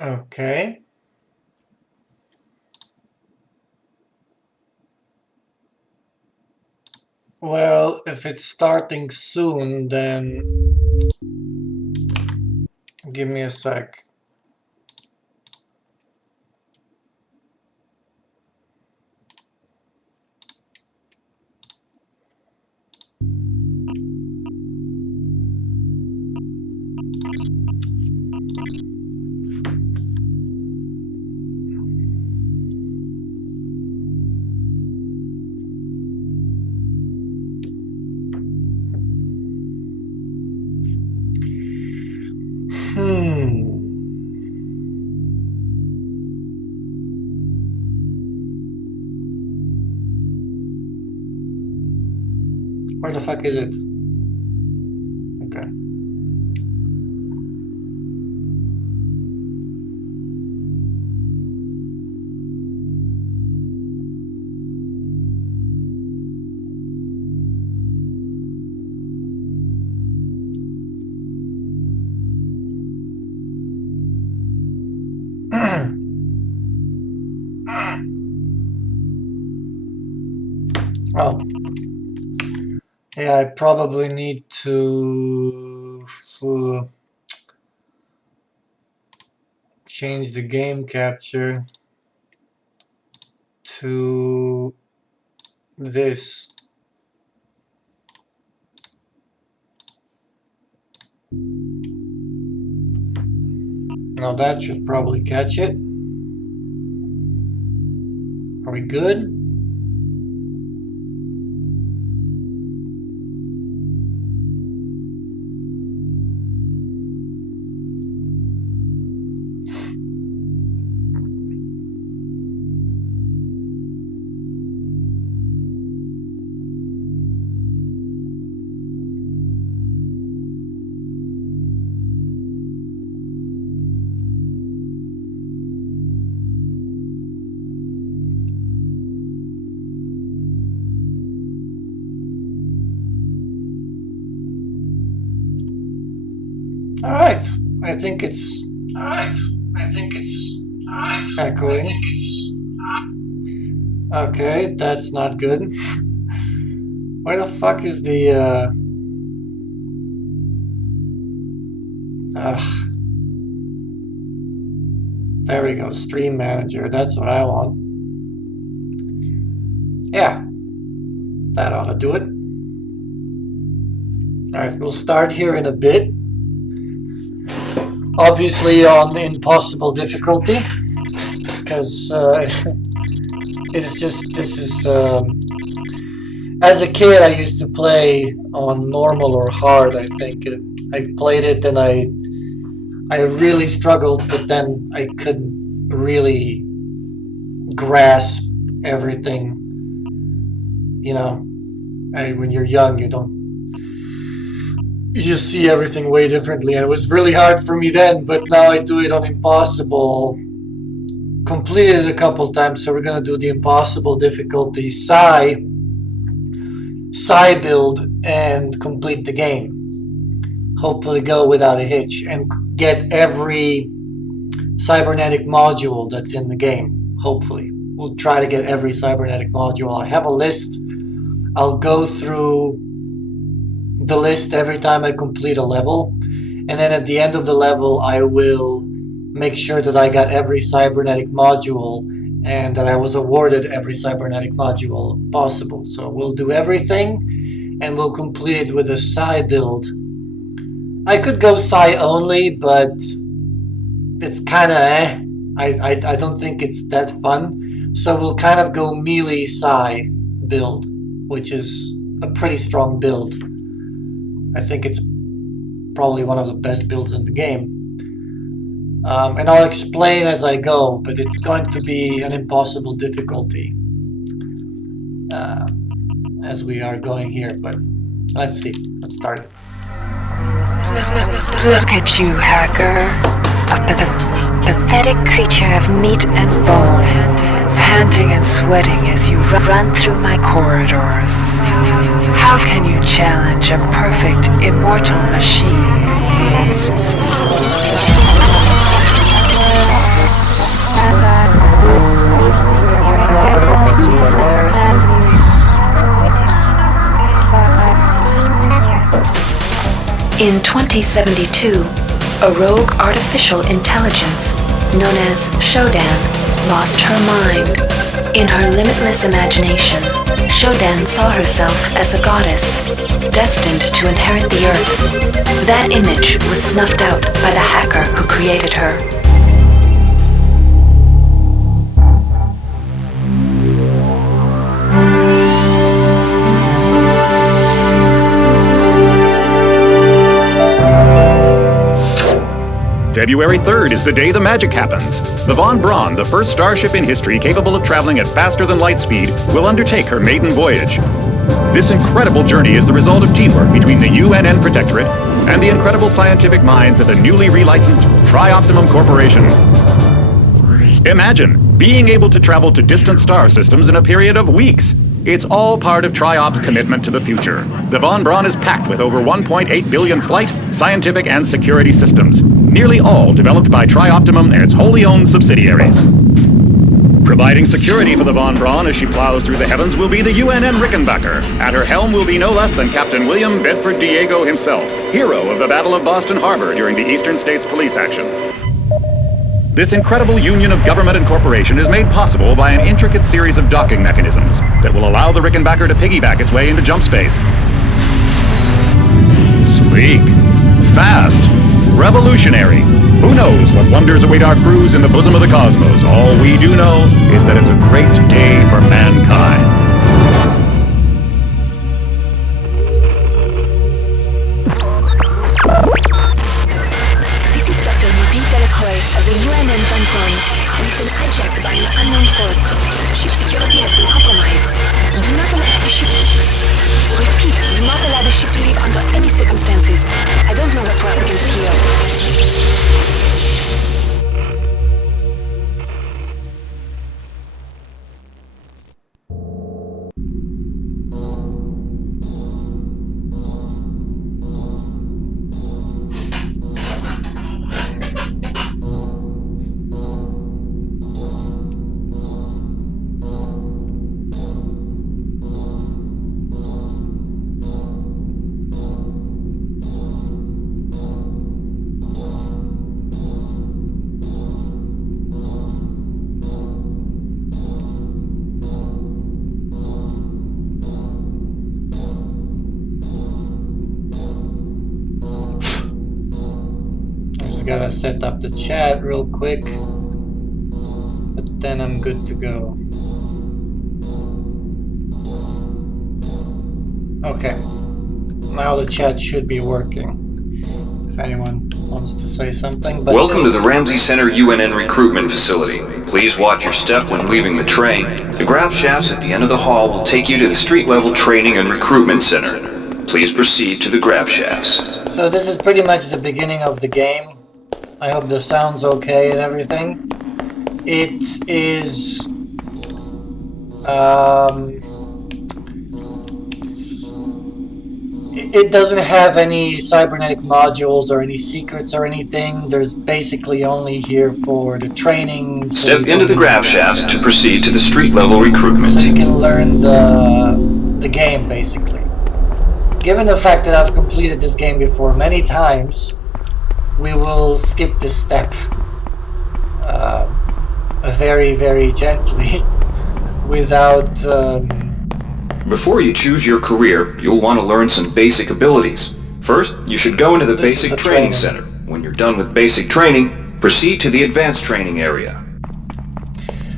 Okay. Well, if it's starting soon, then give me a sec. Where the fuck is it? Okay. Oh. Yeah, I probably need to change the game capture to this. Now that should probably catch it. Are we good? Alright, I think it's echoing. Okay, that's not good. Where the fuck is the there we go, Stream Manager, that's what I want. Yeah, that ought to do it. Alright, we'll start here in a bit. Obviously on impossible difficulty, because it's just, this is, as a kid I used to play on normal or hard, I think. I played it and I really struggled, but then I couldn't really grasp everything. You know, when you're young, you just see everything way differently, and it was really hard for me then, but now I do it on impossible. Completed it a couple times, so we're gonna do the impossible difficulty Psy build and complete the game. Hopefully go without a hitch and get every cybernetic module that's in the game. Hopefully. We'll try to get every cybernetic module. I have a list. I'll go through the list every time I complete a level, and then at the end of the level I will make sure that I got every cybernetic module and that I was awarded every cybernetic module possible. So we'll do everything and we'll complete it with a Psy build. I could go Psy only, but it's kinda I don't think it's that fun. So we'll kind of go melee Psy build, which is a pretty strong build. I think it's probably one of the best builds in the game. And I'll explain as I go, but it's going to be an impossible difficulty as we are going here, but let's see. Let's start it. Look at you, hacker. A pathetic creature of meat and bone, panting and sweating as you run through my corridors. How can you challenge a perfect, immortal machine? 2072, a rogue artificial intelligence known as Shodan lost her mind. In her limitless imagination, Shodan saw herself as a goddess, destined to inherit the earth. That image was snuffed out by the hacker who created her. February 3rd is the day the magic happens. The Von Braun, the first starship in history capable of traveling at faster than light speed, will undertake her maiden voyage. This incredible journey is the result of teamwork between the UNN Protectorate and the incredible scientific minds at the newly relicensed Tri-Optimum Corporation. Imagine being able to travel to distant star systems in a period of weeks. It's all part of Tri-Op's commitment to the future. The Von Braun is packed with over 1.8 billion flight, scientific, and security systems, nearly all developed by Tri-Optimum and its wholly owned subsidiaries. Providing security for the Von Braun as she plows through the heavens will be the UNN Rickenbacker. At her helm will be no less than Captain William Bedford Diego himself, hero of the Battle of Boston Harbor during the Eastern States Police action. This incredible union of government and corporation is made possible by an intricate series of docking mechanisms that will allow the Rickenbacker to piggyback its way into jump space. Sleek, fast, revolutionary. Who knows what wonders await our crews in the bosom of the cosmos? All we do know is that it's a great day for mankind. This is Dr. Ruby Delacroix of the UNN Von Braun. We've been hijacked by an unknown force. Ship security has been compromised. Do not allow the ship... Repeat, do not allow the ship to leave under any circumstances. I don't know what we're up against here. Gotta set up the chat real quick, but then I'm good to go. Okay, now the chat should be working. If anyone wants to say something, but welcome to the Ramsey Center UNN recruitment facility. Please watch your step when leaving the train. The grav shafts at the end of the hall will take you to the street-level training and recruitment center. Please proceed to the grav shafts. So this is pretty much the beginning of the game. I hope the sound's okay and everything. It is... It doesn't have any cybernetic modules or any secrets or anything. There's basically only here for the training. So step into the grav shafts to proceed to the street level recruitment. So you can learn the game basically. Given the fact that I've completed this game before many times, we will skip this step very, very gently without... Before you choose your career, you'll want to learn some basic abilities. First, you should go into the basic training center. When you're done with basic training, proceed to the advanced training area.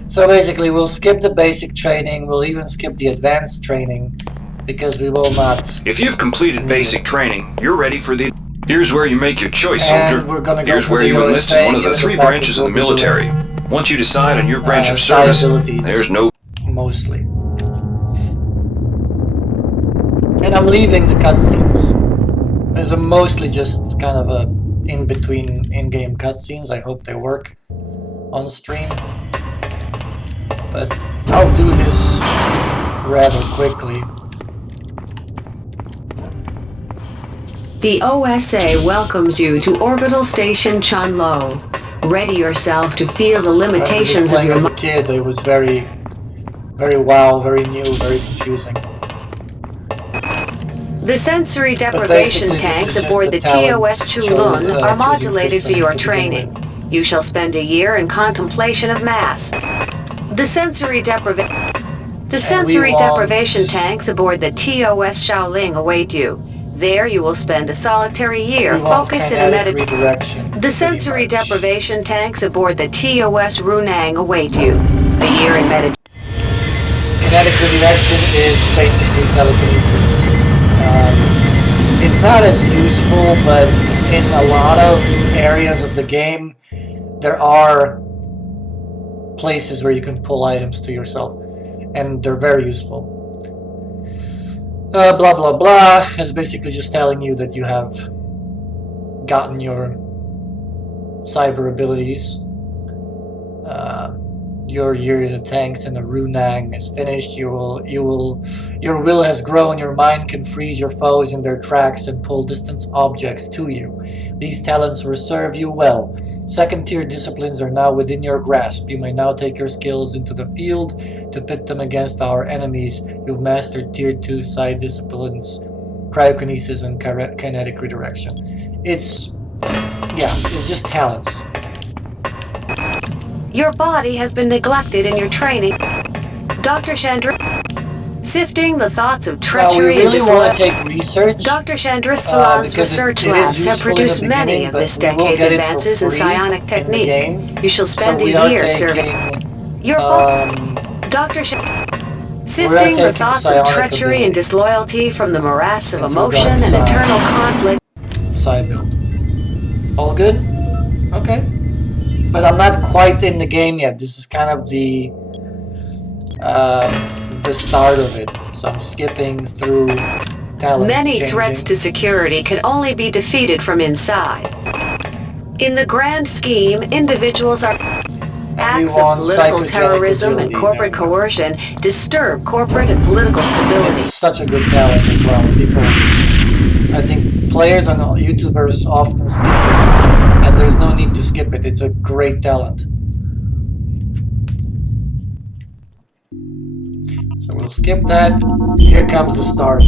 So basically, we'll skip the basic training, we'll even skip the advanced training, because we will not... If you've completed basic training, you're ready for the... Here's where you make your choice, and soldier. we're gonna go Here's for where the you enlist USA, in one of the three branches of the military. Once you decide on your branch of service, there's no... Mostly. And I'm leaving the cutscenes. There's mostly just kind of a in-between in-game cutscenes. I hope they work on stream. But I'll do this rather quickly. The OSA welcomes you to Orbital Station Chunlo. Ready yourself to feel the limitations of your as a kid, it was very, very wow, very new, very confusing. The sensory But deprivation basically, this tanks is just aboard the the talent TOS Chulun choosing are modulated system for your to begin training. with. You shall spend a year in contemplation of mass. The sensory want- deprivation tanks aboard the TOS Shaoling await you. There you will spend a solitary year We want focused in a kinetic meditation. redirection. The pretty sensory much. deprivation tanks aboard the TOS Runang await you. A year in meditation. Kinetic redirection is basically telekinesis. It's not as useful, but in a lot of areas of the game, there are places where you can pull items to yourself, and they're very useful. Blah blah blah is basically just telling you that you have gotten your cyber abilities. Your year in the tanks and the Runang is finished. Your will has grown. Your mind can freeze your foes in their tracks and pull distant objects to you. These talents will serve you well. Second-tier disciplines are now within your grasp. You may now take your skills into the field to pit them against our enemies. You've mastered Tier 2 side disciplines, cryokinesis and kinetic redirection. It's just talents. Your body has been neglected in your training. Dr. Chandra, sifting the thoughts of Now we treachery and really want disloyalty. to take research. Dr. Chandris Phalan's because research it is labs have useful in the produced many beginning, of but this we will decade's get it for advances in free psionic in the technique. game. You shall So spend we a are year serving taking your body. Dr. Sifting the taking thoughts of psionic treachery ability and disloyalty from the morass of into emotion dark and side. eternal conflict. side build. All good? Okay. But I'm not quite in the game yet. This is kind of the start of it. So I'm skipping through talent Many changing. threats to security can only be defeated from inside. In the grand scheme, individuals are acts of want political psychogenic terrorism and agility. corporate There we go. coercion disturb corporate and political stability. It's such a good talent as well. People, I think players and YouTubers often skip it, and there's no need to skip it. It's a great talent. So we'll skip that. Here comes the start.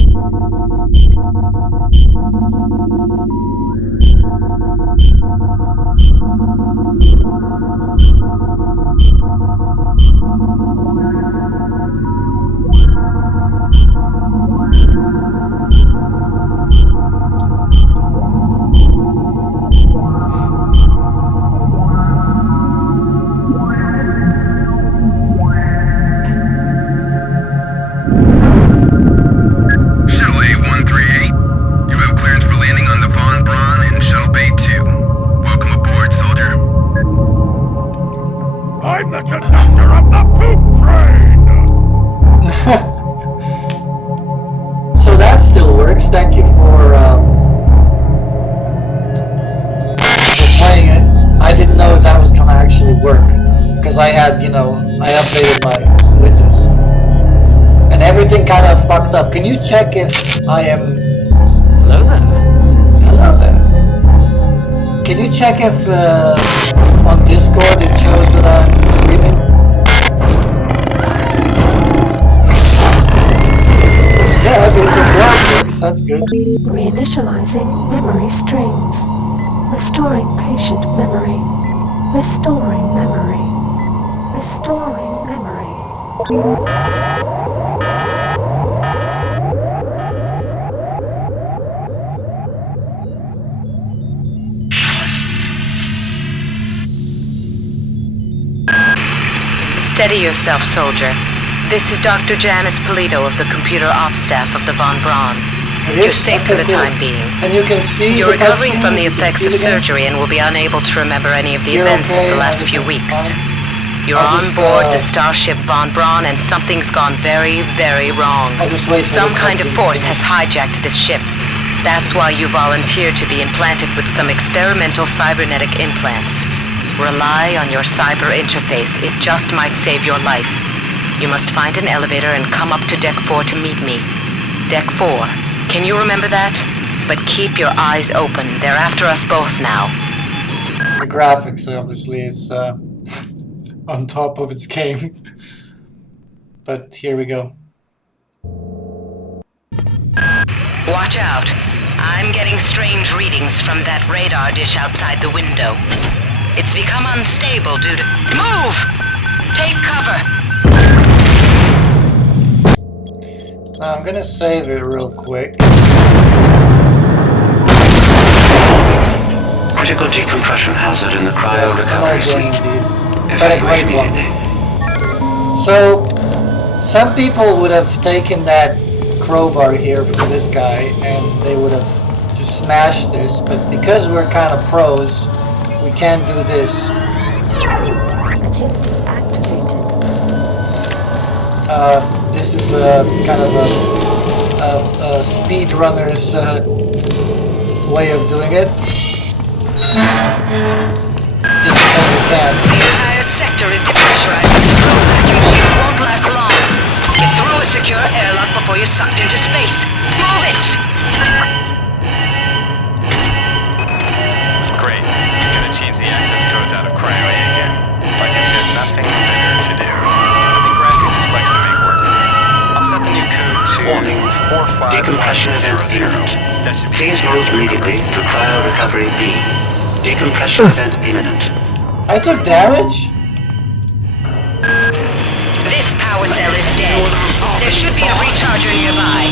Shuttle A-138, you have clearance for landing on the Von Braun in Shuttle Bay 2. Welcome aboard, soldier. I'm the conductor of the poop train! So that still works. Thank you for playing it. I didn't know if that was gonna actually work because I had, I updated my Windows and everything kind of fucked up. Can you check if I am? Hello there. Hello there. Can you check if on Discord it shows that I'm streaming? Yeah, okay, so that works. That's good. Reinitializing memory strings. Restoring patient memory. Restoring memory. Restoring memory. Steady yourself, soldier. This is Dr. Janice Polito of the computer ops staff of the Von Braun. It You're is? safe Okay, for the cool. time being. And you can see You're the recovering from the cutscenes, you can effects see of the game. surgery and will be unable to remember any of the You're events okay, of the last few everything's weeks. fine. You're I'll on just, board the starship Von Braun and something's gone very, very wrong. I'll just wait for Some this kind of cutscene to force finish. has hijacked this ship. That's why you volunteered to be implanted with some experimental cybernetic implants. Rely on your cyber interface. It just might save your life. You must find an elevator and come up to Deck 4 to meet me. Deck 4. Can you remember that? But keep your eyes open. They're after us both now. The graphics obviously is on top of its game. But here we go. Watch out. I'm getting strange readings from that radar dish outside the window. It's become unstable due to... Move! Take cover! I'm gonna save it real quick. Critical decompression hazard in the cryo It's an recovery old game, suite. dude. But a great one. Immediately. So, some people would have taken that crowbar here for this guy and they would have just smashed this, but because we're kind of pros, we can do this. Agility activated. This is a kind of a speedrunner's way of doing it. Just because we can. The entire sector is depressurized. The flow vacuum shield won't last long. Get through a secure airlock before you're sucked into space. Move it! Great. Gonna change the access codes out of Cryo A again. Like if there's nothing better to do. I think Grassy just likes to make work. I'll set the new code to Warning. Decompression event 45100. imminent. That should be Please move immediately to cryo recovery B. Decompression event imminent. I took damage? This power cell is dead. There should be a recharger nearby.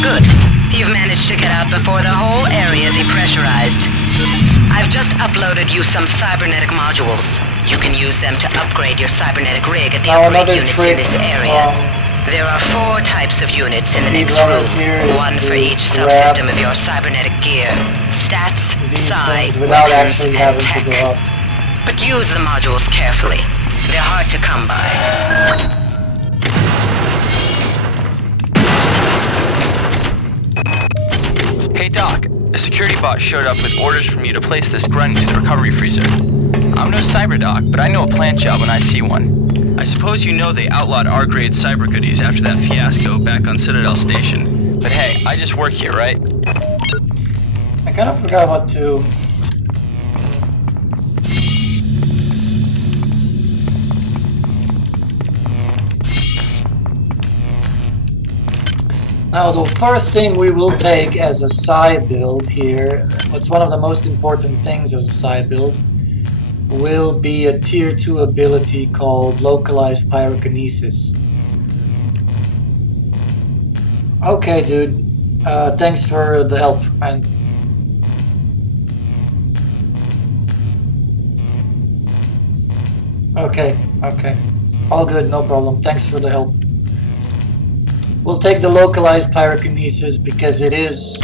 Good. You've managed to get out before the whole area depressurized. I've just uploaded you some cybernetic modules. You can use them to upgrade your cybernetic rig at the Now upgrade another units trick in this area. There are 4 types of units in the next Speedrunners here room. is One for to each grab subsystem of your cybernetic gear. Stats, these psi, things without weapons, actually and having to tech. go up. But use the modules carefully. They're hard to come by. Hey Doc, a security bot showed up with orders from you to place this grunt into the recovery freezer. I'm no cyber doc, but I know a plant job when I see one. I suppose you know they outlawed R-grade cyber goodies after that fiasco back on Citadel Station. But hey, I just work here, right? I kind of forgot what to... Now the first thing we will take as a side build here, what's one of the most important things as a side build, will be a tier 2 ability called Localized Pyrokinesis. Okay dude, thanks for the help, man. Okay, all good, no problem, thanks for the help. We'll take the Localized Pyrokinesis because it is,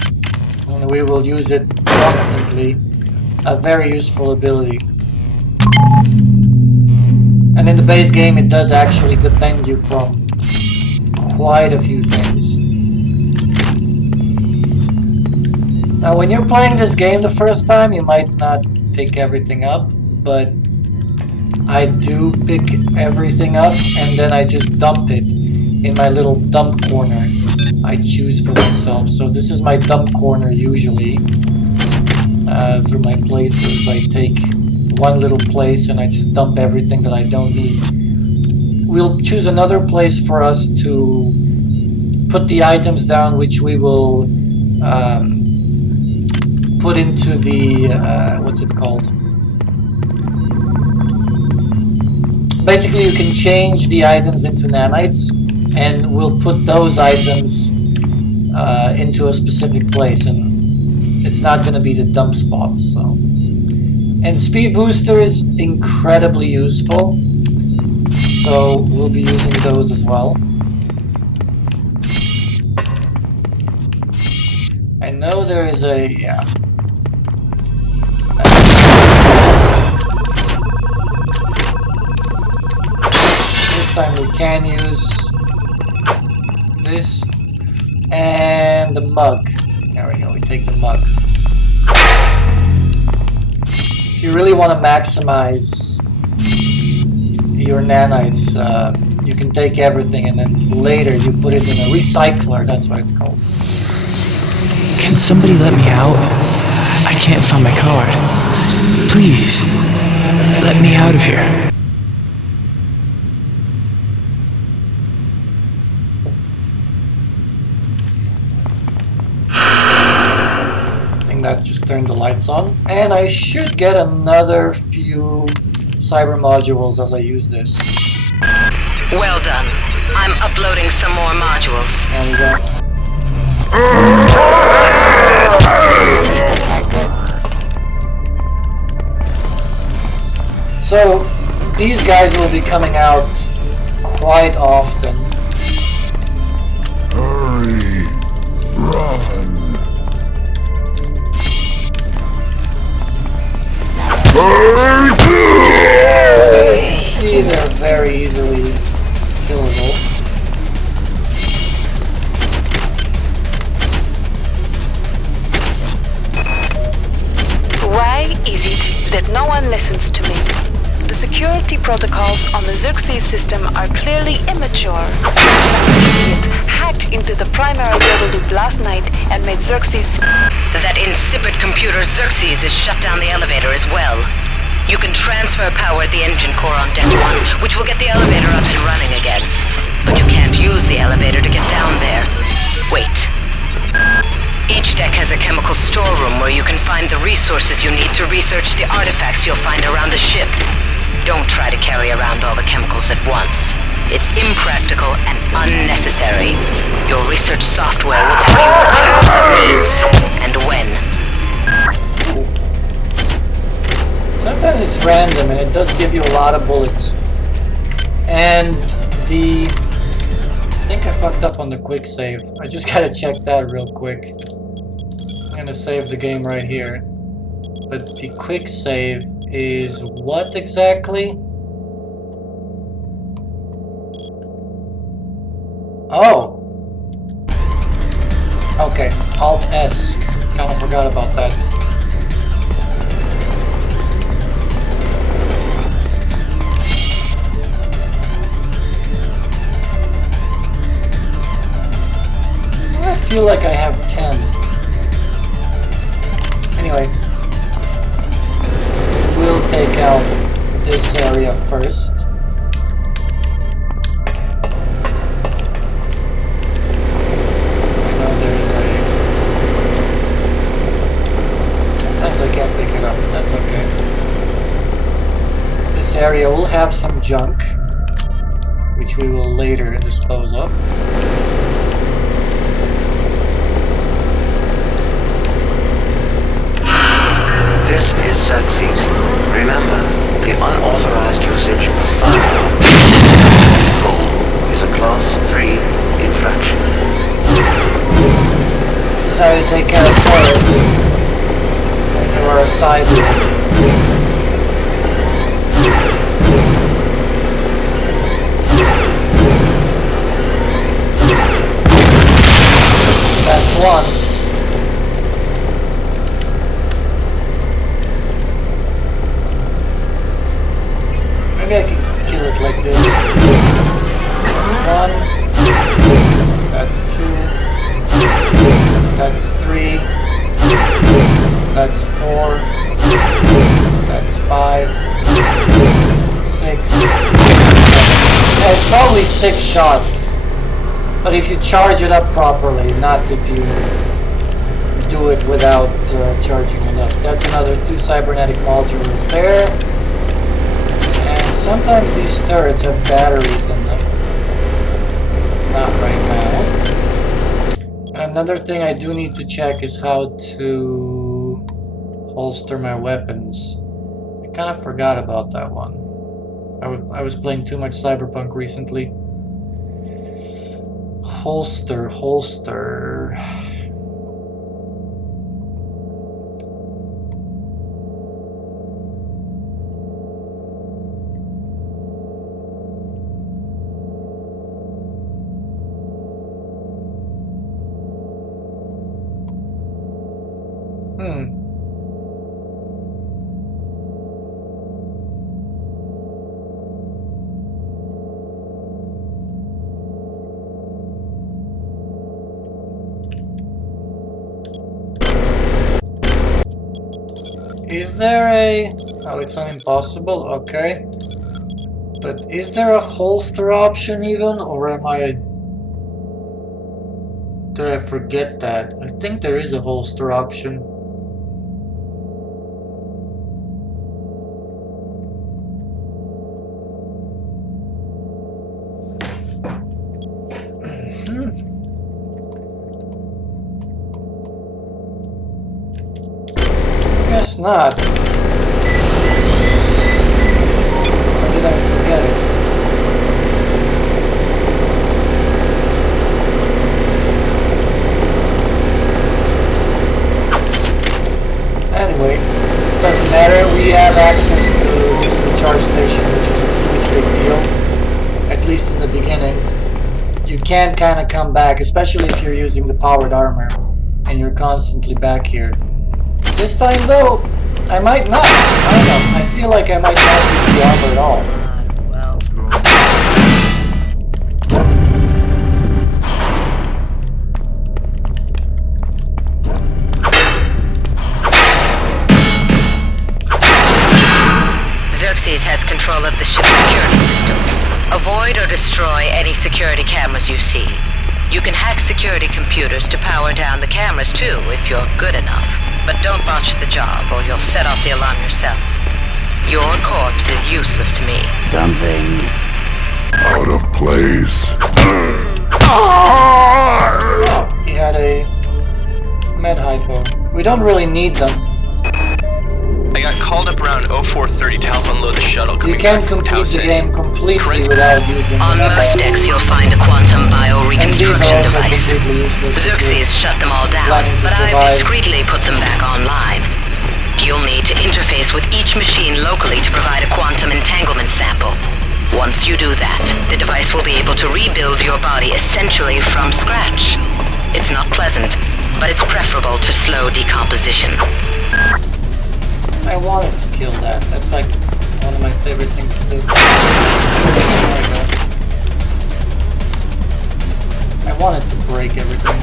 and we will use it constantly, a very useful ability. And in the base game it does actually defend you from quite a few things. Now when you're playing this game the first time you might not pick everything up, but I do pick everything up and then I just dump it in my little dump corner I choose for myself. So this is my dump corner usually. Through my playthroughs I take one little place and I just dump everything that I don't need. We'll choose another place for us to put the items down which we will put into the what's it called? Basically you can change the items into nanites and we'll put those items into a specific place and it's not going to be the dump spot. So, and speed booster is incredibly useful, so we'll be using those as well. I know there is a, yeah. This time we can use this and the mug. There we go, we take the mug. If you really want to maximize your nanites, you can take everything and then later you put it in a recycler, that's what it's called. Can somebody let me out? I can't find my card. Please, let me out of here. that just turned the lights on. And I should get another few cyber modules as I use this. Well done. I'm uploading some more modules. There we go. So, these guys will be coming out quite often. Hurry! Run! As you can see, they're very easily killable. Why is it that no one listens to me? The security protocols on the Xerxes system are clearly immature. Some idiot hacked into the primary data loop last night and made Xerxes... That insipid computer Xerxes has shut down the elevator as well. You can transfer power at the engine core on deck 1, which will get the elevator up and running again. But you can't use the elevator to get down there. Wait. Each deck has a chemical storeroom where you can find the resources you need to research the artifacts you'll find around the ship. Don't try to carry around all the chemicals at once. It's impractical and unnecessary. Your research software will tell you what chemicals it needs and when. Sometimes it's random and it does give you a lot of bullets. And I think I fucked up on the quick save. I just gotta check that real quick. I'm gonna save the game right here. But the quick save is what exactly? Oh! Okay, Alt S. Kinda forgot about that. I feel like I have 10. Anyway, we'll take out this area first. I know there's a... Sometimes I can't pick it up, but that's okay. This area will have some junk, which we will later dispose of. This is Xerxes. Remember, the unauthorized usage of firearms is a Class 3 infraction. This is how you take care of pirates when you are a cyber. That's one. Maybe I can kill it like this. That's one. That's two. That's three. That's four. That's 5. 6. 7. Yeah, it's probably 6 shots. But if you charge it up properly, not if you do it without charging it up. That's another 2 cybernetic modules there. And sometimes these turrets have batteries in them. Not right now. And another thing I do need to check is how to holster my weapons. I kind of forgot about that one. I was playing too much Cyberpunk recently. Holster. Is there a... Oh, it's an impossible, okay. But is there a holster option even, or am I... Did I forget that? I think there is a holster option. Guess not. Or did I forget it? Anyway, doesn't matter. We have access to this recharge station, which is a huge big deal. At least in the beginning. You can kind of come back, especially if you're using the powered armor and you're constantly back here. This time though, I might not. I don't know. I feel like I might not use the armor at all. Xerxes has control of the ship's security system. Avoid or destroy any security cameras you see. You can hack security computers to power down the cameras too, if you're good enough. But don't botch the job, or you'll set off the alarm yourself. Your corpse is useless to me. Something out of place. He had a med hypo. We don't really need them. I got called up around 0430 to help unload the shuttle. You can complete the game completely without using On the most decks, you'll find a quantum bioreconstruction device. Xerxes shut them all down, but I've discreetly put them back online. You'll need to interface with each machine locally to provide a quantum entanglement sample. Once you do that, the device will be able to rebuild your body essentially from scratch. It's not pleasant, but it's preferable to slow decomposition. I wanted to kill that. That's like one of my favorite things to do. There we go. I wanted to break everything.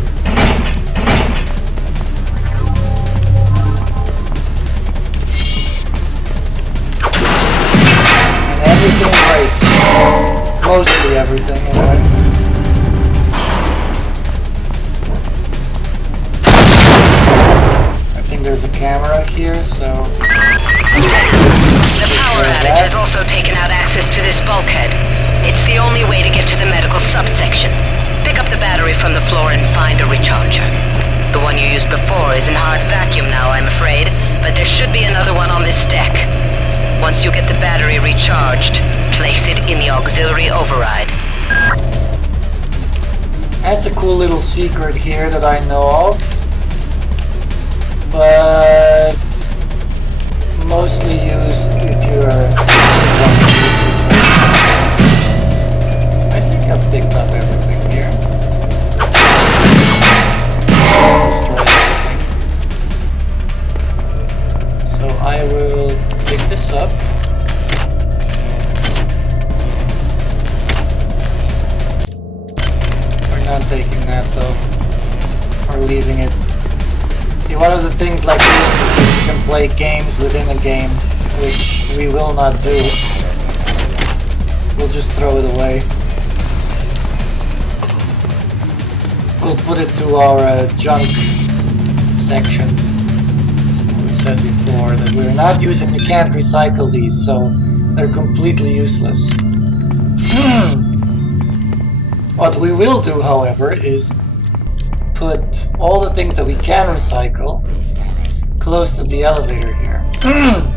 And everything breaks. Mostly everything, anyway. I think there's a camera here, so... The power outage has also taken out access to this bulkhead. It's the only way to get to the medical subsection. Pick up the battery from the floor and find a recharger. The one you used before is in hard vacuum now, I'm afraid, but there should be another one on this deck. Once you get the battery recharged, place it in the auxiliary override. That's a cool little secret here that I know of. But mostly used if you're I think I've picked up everything here. Destroyed everything. So I will pick this up. We're not taking that though. We're leaving it. See, one of the things like this is that you can play games within a game, which we will not do. We'll just throw it away. We'll put it to our junk section. We said before that we're not using, we can't recycle these, so they're completely useless. What we will do, however, is put all the things that we can recycle close to the elevator here.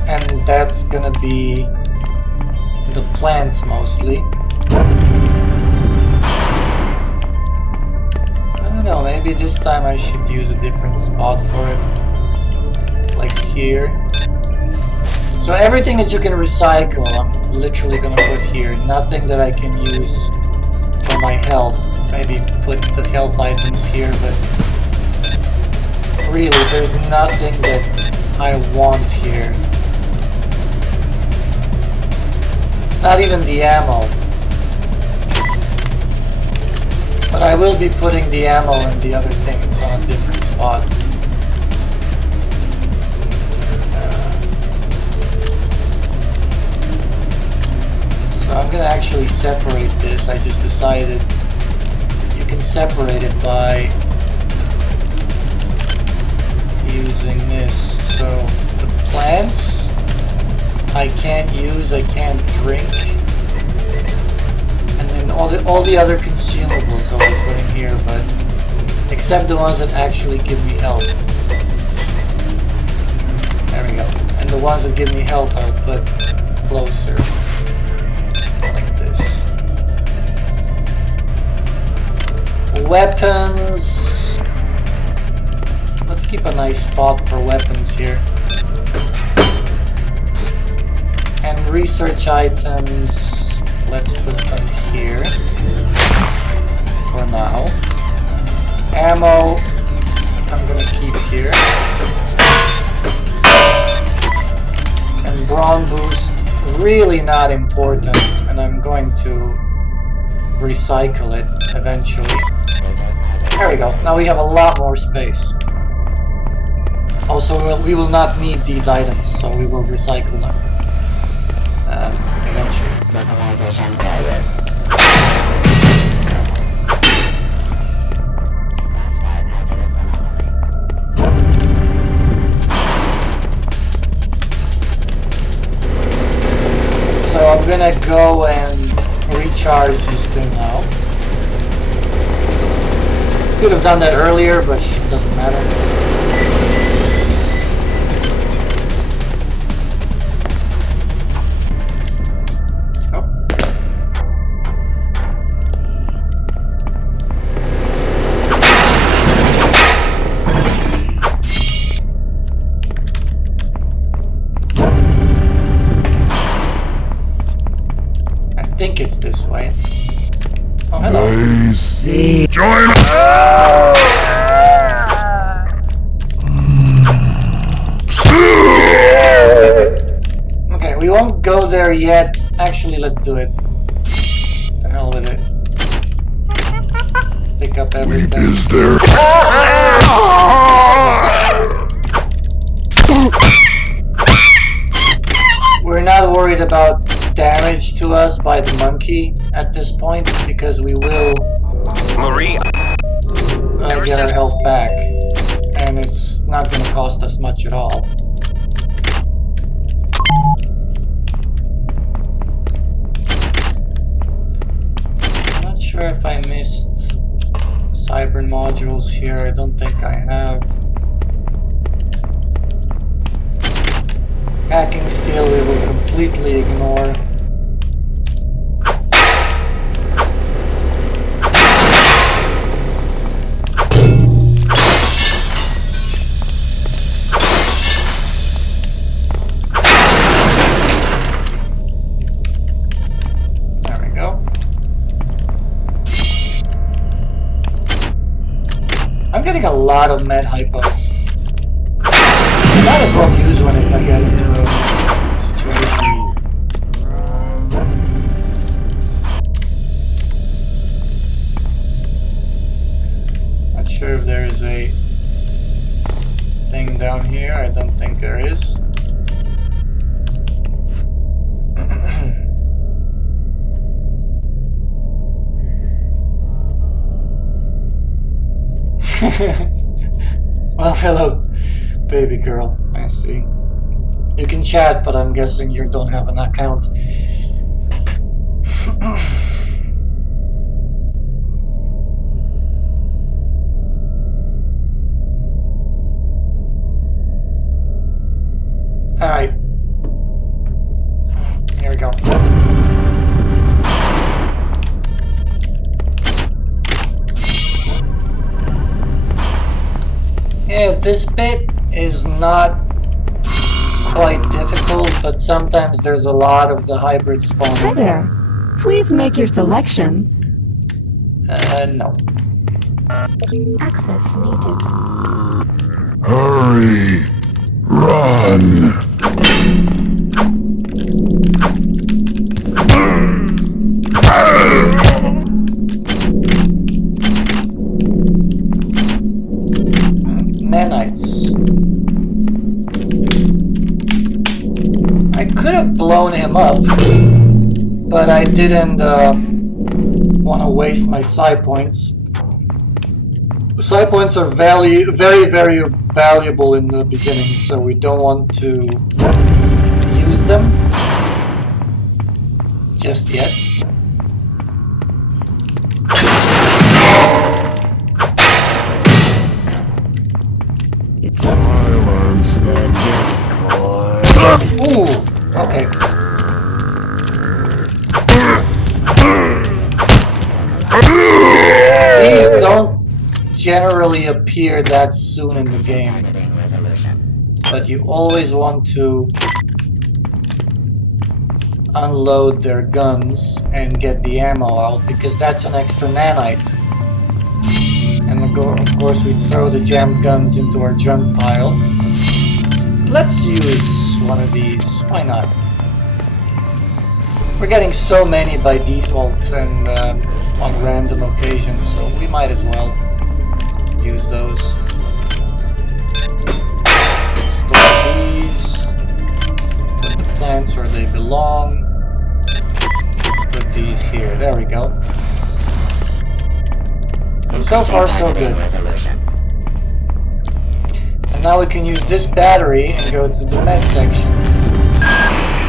And that's gonna be the plants mostly. I don't know, maybe this time I should use a different spot for it. Like here. So everything that you can recycle, I'm literally gonna put here. Nothing that I can use for my health. Maybe put the health items here, but really there's nothing that I want here. Not even the ammo. But I will be putting the ammo and the other things on a different spot. So I'm gonna actually separate this. I just decided you can separate it by using this. So the plants I can't use, I can't drink, and then all the other consumables I'll be putting here, but except the ones that actually give me health. There we go. ones that give me health I'll put closer. Like this. Weapons. Let's keep a nice spot for weapons here. And research items, let's put them here for now. Ammo, I'm gonna keep here. And brawn boost, really not important, and I'm going to recycle it eventually. There we go, now we have a lot more space. Also, we will not need these items, so we will recycle them eventually. Localization failure. So I'm gonna go and recharge this thing now. Could have done that earlier, but it doesn't matter. I think it's this way. Oh, hello. Nice. Join Okay, we won't go there yet. Actually, let's do it. The hell with it. Pick up everything. Is there? We're not worried about damage to us by the monkey at this point because we will Marie, get our health back, and it's not going to cost us much at all. I'm not sure if I missed cyber modules here. I don't think I have. Hacking skill we will completely ignore. There we go. I'm getting a lot of med hypos. I might as well use one if I get into a situation. Not sure if there is a thing down here. I don't think there is. Well, hello. Baby girl, I see. You can chat, but I'm guessing you don't have an account. Alright. Here we go. Yeah, this bit is not quite difficult, but sometimes there's a lot of the hybrid spawning. Hi there. Please make your selection. No. Access needed. Hurry! Run! Nanites. I could have blown him up, but I didn't want to waste my psi points. Psi points are very, very valuable in the beginning, so we don't want to use them just yet. Silence the Discord. Ooh, okay. These don't generally appear that soon in the game, but you always want to unload their guns and get the ammo out, because that's an extra nanite. And of course we throw the jammed guns into our junk pile. Let's use one of these, why not? We're getting so many by default and on random occasions, so we might as well use those. Store these, put the plants where they belong, put these here, there we go. So far so good. And now we can use this battery and go to the med section.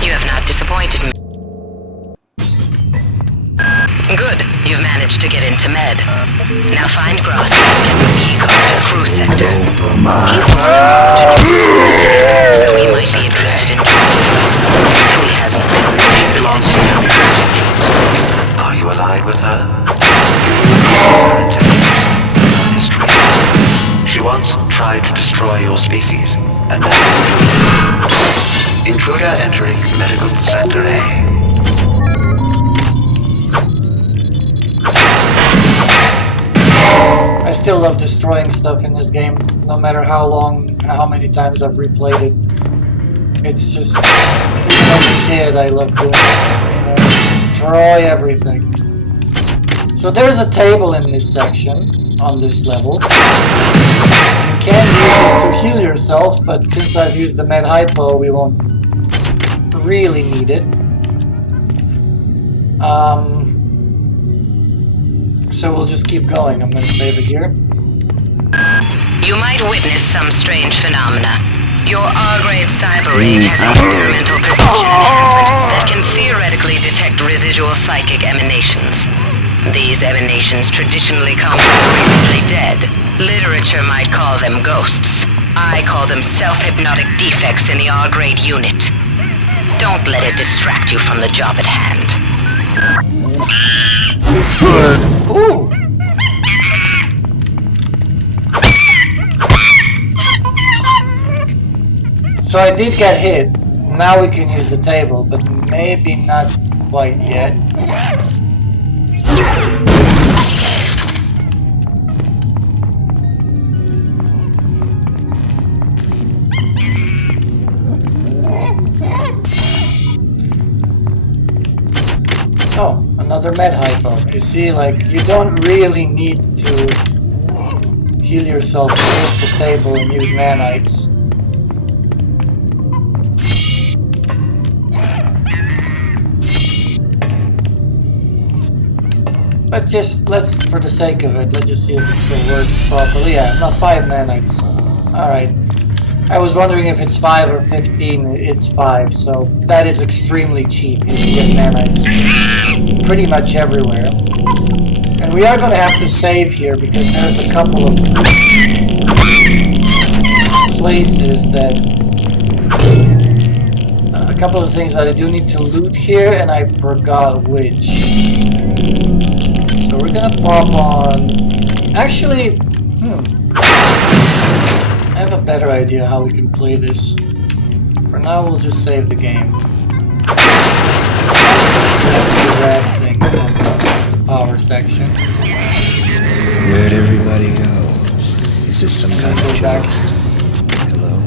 You have not disappointed me. Good, you've managed to get into med. Now find Gross and get the key card to the crew sector. He's more knowledgeable, so he might be interested in who he hasn't been. Belongs to you. Are you allied with her? Her intelligence. History. She once tried to destroy your species, and then intruder entering Medical Center A. I still love destroying stuff in this game, no matter how long and how many times I've replayed it. It's just, even as a kid, I love doing it. Destroy everything. So there's a table in this section, on this level. You can use it to heal yourself, but since I've used the med hypo, we won't really need it. So we'll just keep going. I'm going to save it here. You might witness some strange phenomena. Your R-grade cyber-ray has experimental perception enhancement that can theoretically detect residual psychic emanations. These emanations traditionally come from the recently dead. Literature might call them ghosts. I call them self-hypnotic defects in the R-grade unit. Don't let it distract you from the job at hand. Ooh! So I did get hit. Now we can use the table, but maybe not quite yet. Oh, another med hypo. You see, like, you don't really need to heal yourself with the table and use nanites. But just, for the sake of it, let's just see if it still works properly. Yeah, not 5 nanites. Alright. I was wondering if it's 5 or 15. It's 5, so that is extremely cheap. You can get nanites pretty much everywhere. And we are going to have to save here because there's a couple of places that... a couple of things that I do need to loot here, and I forgot which. So we're gonna pop on... Actually, I have a better idea how we can play this. For now, we'll just save the game. Red thing on the power section. Where'd everybody go? Is this some kind of joke? Hello?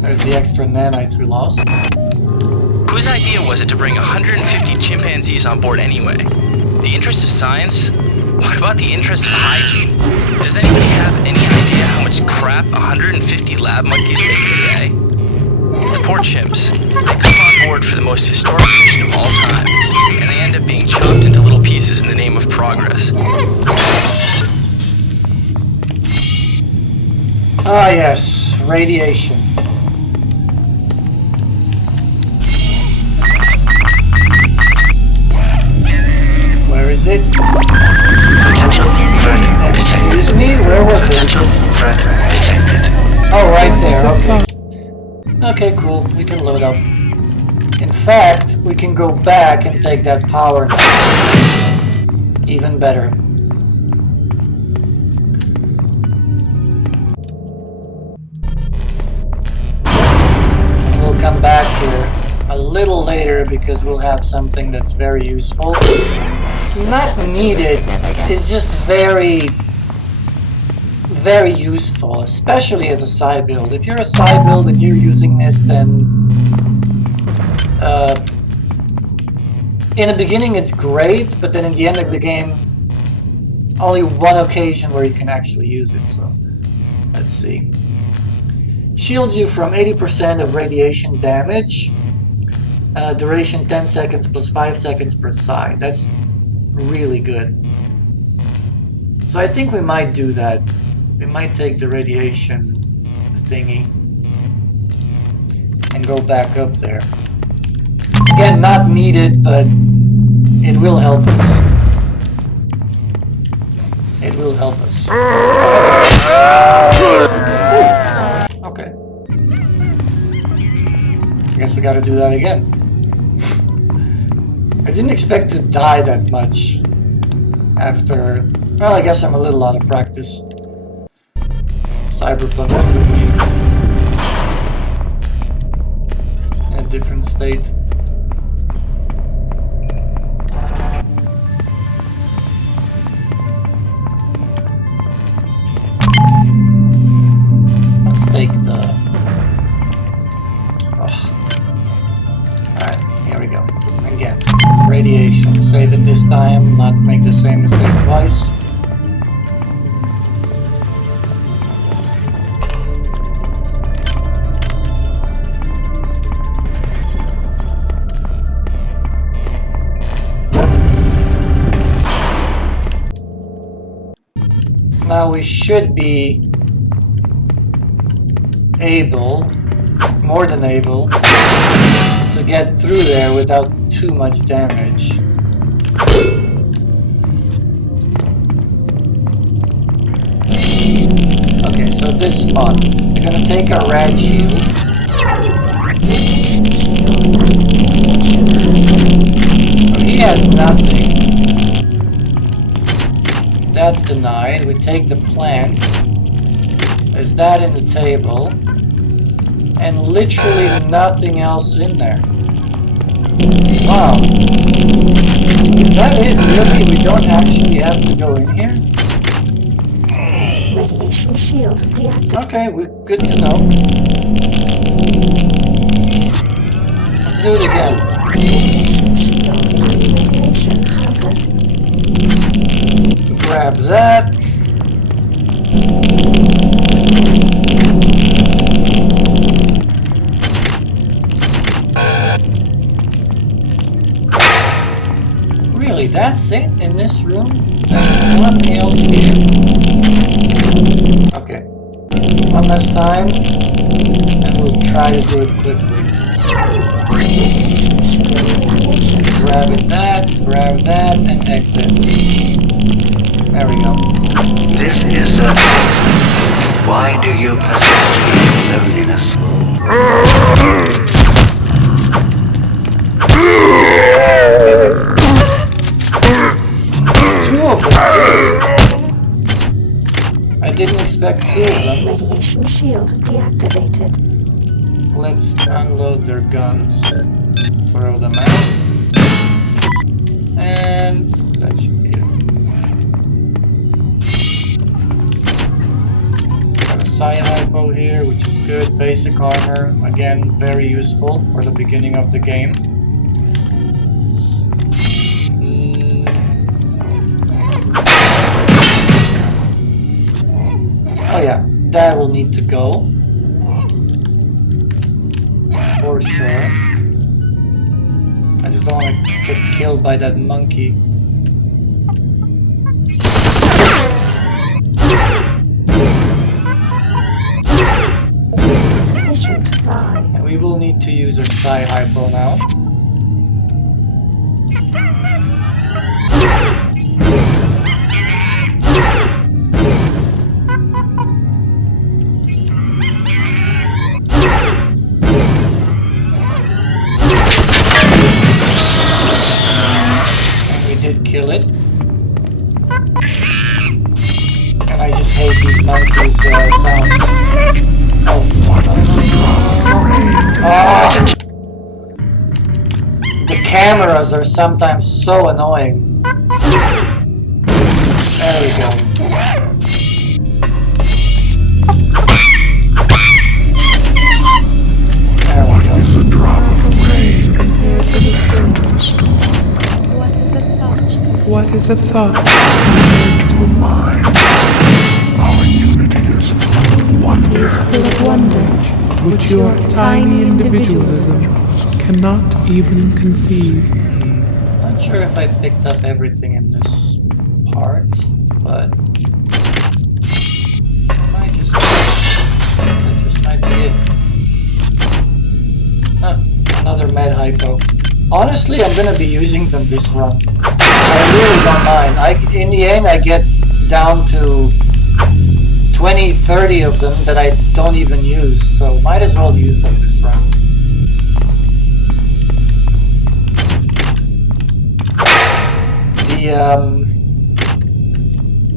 There's the extra nanites we lost. Whose idea was it to bring 150 chimpanzees on board anyway? The interest of science? What about the interest of hygiene? Does anybody have any idea how much crap 150 lab monkeys make a day? The poor chimps. They come on board for the most historic mission of all time, and they end up being chopped into little pieces in the name of progress. Ah yes, radiation. Where is it? Excuse me, where was it? Oh, right there, okay. Okay, cool. We can load up. In fact, we can go back and take that power now. Even better. We'll come back here a little later because we'll have something that's very useful. Not needed, it's just very useful, especially as a side build. If you're a side build and you're using this, then in the beginning it's great, but then in the end of the game, only one occasion where you can actually use it. So let's see. Shields you from 80% of radiation damage. Duration 10 seconds plus 5 seconds per side. That's really good. So I think we might do that. We might take the radiation thingy and go back up there. Again, not needed, but it will help us. It will help us. Okay. I guess we gotta do that again. I didn't expect to die that much after... Well, I guess I'm a little out of practice. Cyberpunk is put me in a different state. Let's take the... Alright, here we go. Again, radiation. Save it this time, not make the same mistake twice. Now we should be able, more than able, to get through there without too much damage. Okay, so this spot. We're gonna take our rad shield. Oh, he has nothing. That's denied. We take the plant. There's that in the table. And literally nothing else in there. Wow. Is that it? Really? We don't actually have to go in here? Radiation shield deactivated. Okay, we're good to know. Let's do it again. Radiation shield radiation hazard. Grab that. Really, that's it in this room? There's nothing else here? Okay. One last time, and we'll try to do it quickly. Grab that, and exit. There we go. This is Zergate. Why do you persist in loneliness? Two of them. I didn't expect two of them. Radiation shield deactivated. Let's unload their guns. Throw them out. And that should be it. Got a Psi-Hypo here, which is good. Basic armor, again, very useful for the beginning of the game. Oh yeah, that will need to go. For sure. I just don't want to get killed by that monkey. And we will need to use our Psi-Hypo now. monkey's sounds. Oh. Oh. The cameras are sometimes so annoying. There we go. What is a drop of rain compared to the storm? What is a thought? What is a thought? To a mind. Our unity is full of wonder. Full of wonder, Which your tiny individualism cannot even conceive. Not sure if I picked up everything in this part, but that just might be it. Huh, another med hypo. Honestly, I'm gonna be using them this run. I really don't mind. In the end, I get down to 20, 30 of them that I don't even use, so might as well use them this run. The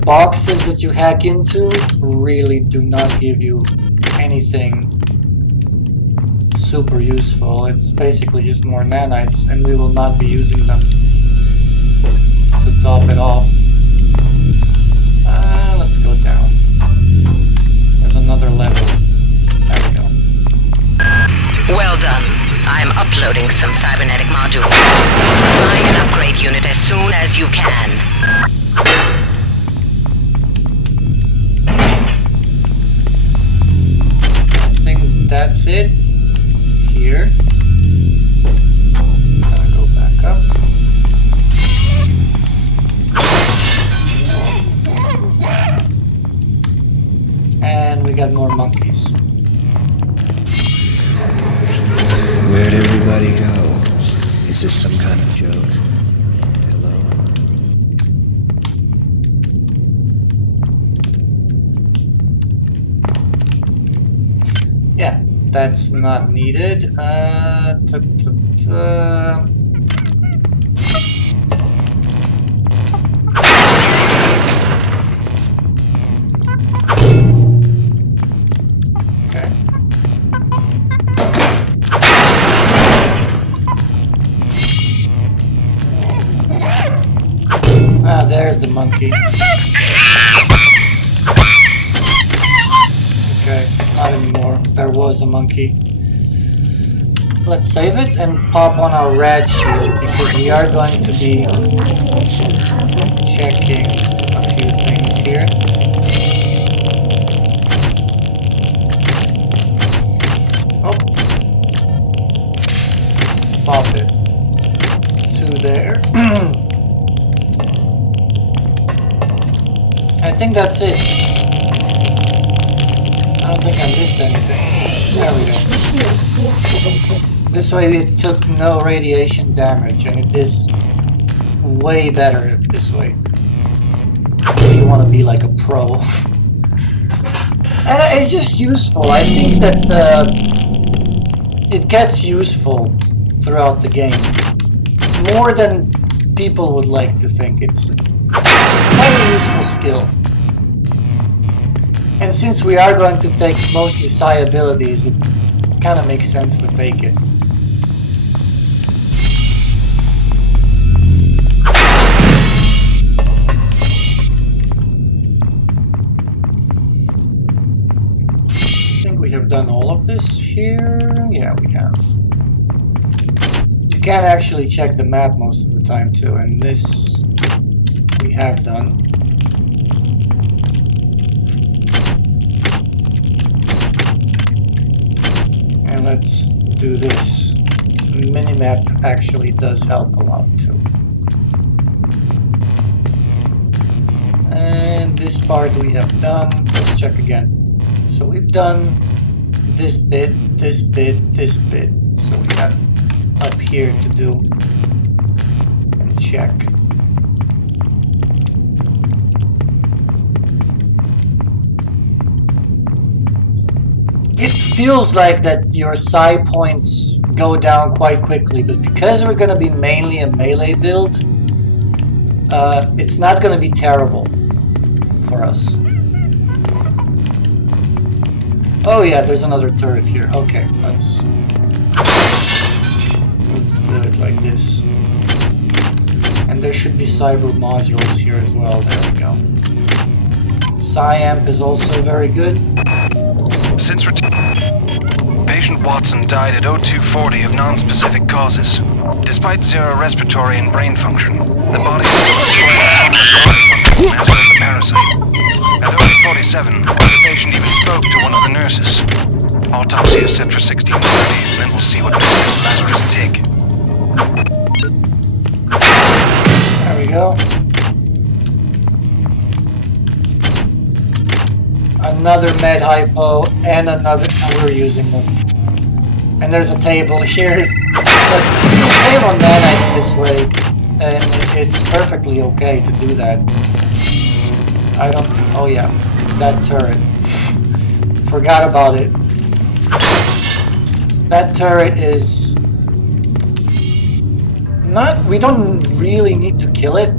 boxes that you hack into really do not give you anything super useful. It's basically just more nanites, and we will not be using them to top it off. Let's go down. There's another level. There we go. Well done. I'm uploading some cybernetic modules. Find an upgrade unit as soon as you can. I think that's it. Here. Gonna go back up. And we got more monkeys. Where'd everybody go? Is this some kind of joke? Hello? Yeah, that's not needed. Okay. Ah, there's the monkey. Okay, not anymore. There was a monkey. Let's save it and pop on our rad shield because we are going to be checking a few things here. Oh. Let's pop it to there. I think that's it. I don't think I missed anything. There we go. This way it took no radiation damage, and it is way better this way. If you want to be like a pro. And it's just useful. I think that it gets useful throughout the game. More than people would like to think. It's quite a useful skill. And since we are going to take mostly psi abilities, it kind of makes sense to take it. I think we have done all of this here. Yeah, we have. You can actually check the map most of the time too, and this we have done. And let's do this. Minimap actually does help a lot too. And this part we have done. Let's check again. So we've done this bit, this bit, this bit. So we got up here to do and check. It feels like that your psi points go down quite quickly, but because we're going to be mainly a melee build, it's not going to be terrible for us. Oh yeah, there's another turret here. Okay, let's do it like this. And there should be cyber modules here as well. There we go. Psyamp is also very good. Since Patient Watson died at 0240 of non-specific causes. Despite zero respiratory and brain function, the body is still destroying the parasite. At 0847, the patient even spoke to one of the nurses. Autopsy is set for 16:30, then we'll see what business Lazarus take. There we go. Another med hypo and another. We're using them. And there's a table here. But you can save on nanites this way, and it's perfectly okay to do that. I don't. Oh yeah, that turret. Forgot about it. That turret is not. We don't really need to kill it,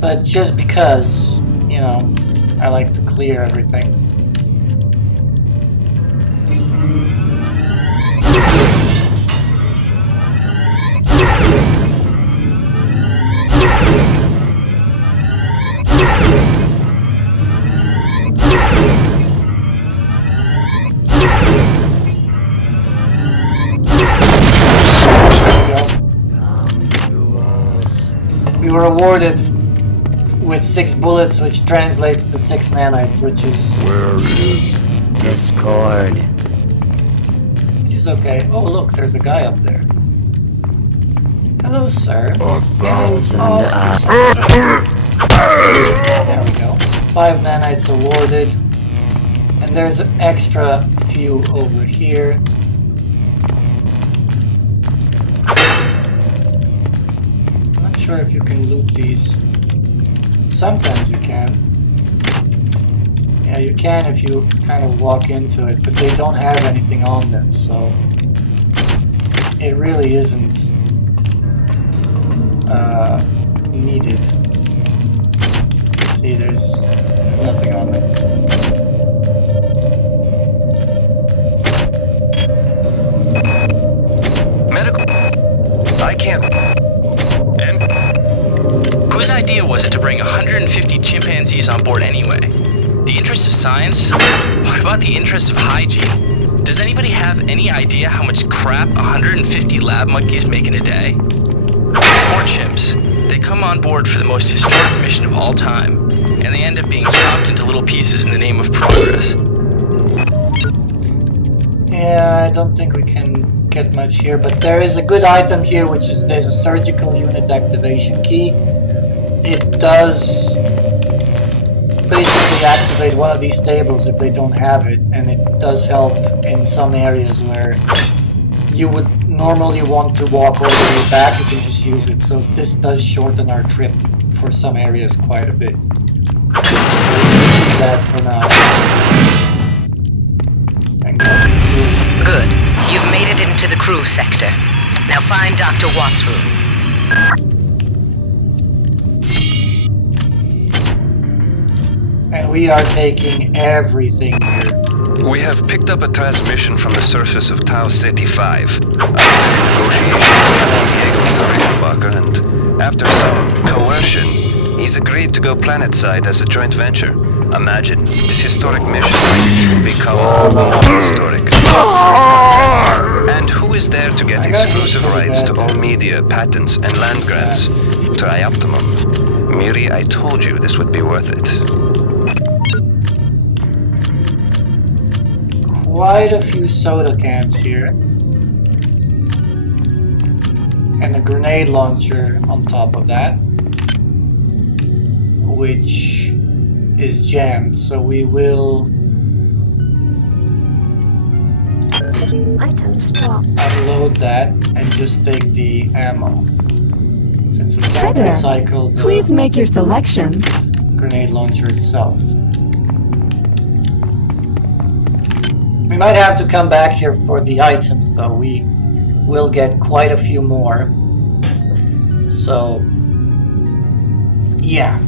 but just because, you know, I like to clear everything. We were awarded with 6 bullets, which translates to 6 nanites, which is... Where is Discord? Which is okay. Oh look, there's a guy up there. Hello, sir. 1,000 There we go. 5 nanites awarded. And there's an extra few over here. I'm not sure if you can loot these. Sometimes you can. Yeah, you can if you kind of walk into it, but they don't have anything on them, so it really isn't needed. See, there's nothing on them. Medical. I can't. And whose idea was it to bring 150 chimpanzees on board anyway? The interest of science? What about the interest of hygiene? Does anybody have any idea how much crap 150 lab monkeys make in a day? Poor chimps. They come on board for the most historic mission of all time, and they end up being chopped into little pieces in the name of progress. Yeah, I don't think we can get much here, but there is a good item here, which is there's a surgical unit activation key. It does basically activate one of these tables if they don't have it, and it does help in some areas where you would normally want to walk all the way back. You can just use it, so this does shorten our trip for some areas quite a bit. So we can do that for now. Good. You've made it into the crew sector. Now find Dr. Watt's room. And we are taking everything here. We have picked up a transmission from the surface of Tau Ceti 5. Negotiations with Diego and after some coercion, he's agreed to go planetside as a joint venture. Imagine, this historic mission will become historic. And who is there to get exclusive rights to all media, patents, and land grants? Trioptimum. Miri, I told you this would be worth it. Quite a few soda cans here. And a grenade launcher on top of that, which is jammed, so we will unload that and just take the ammo. Since we can't recycle the Please make your selection. grenade launcher itself. We might have to come back here for the items though. We will get quite a few more. So, yeah.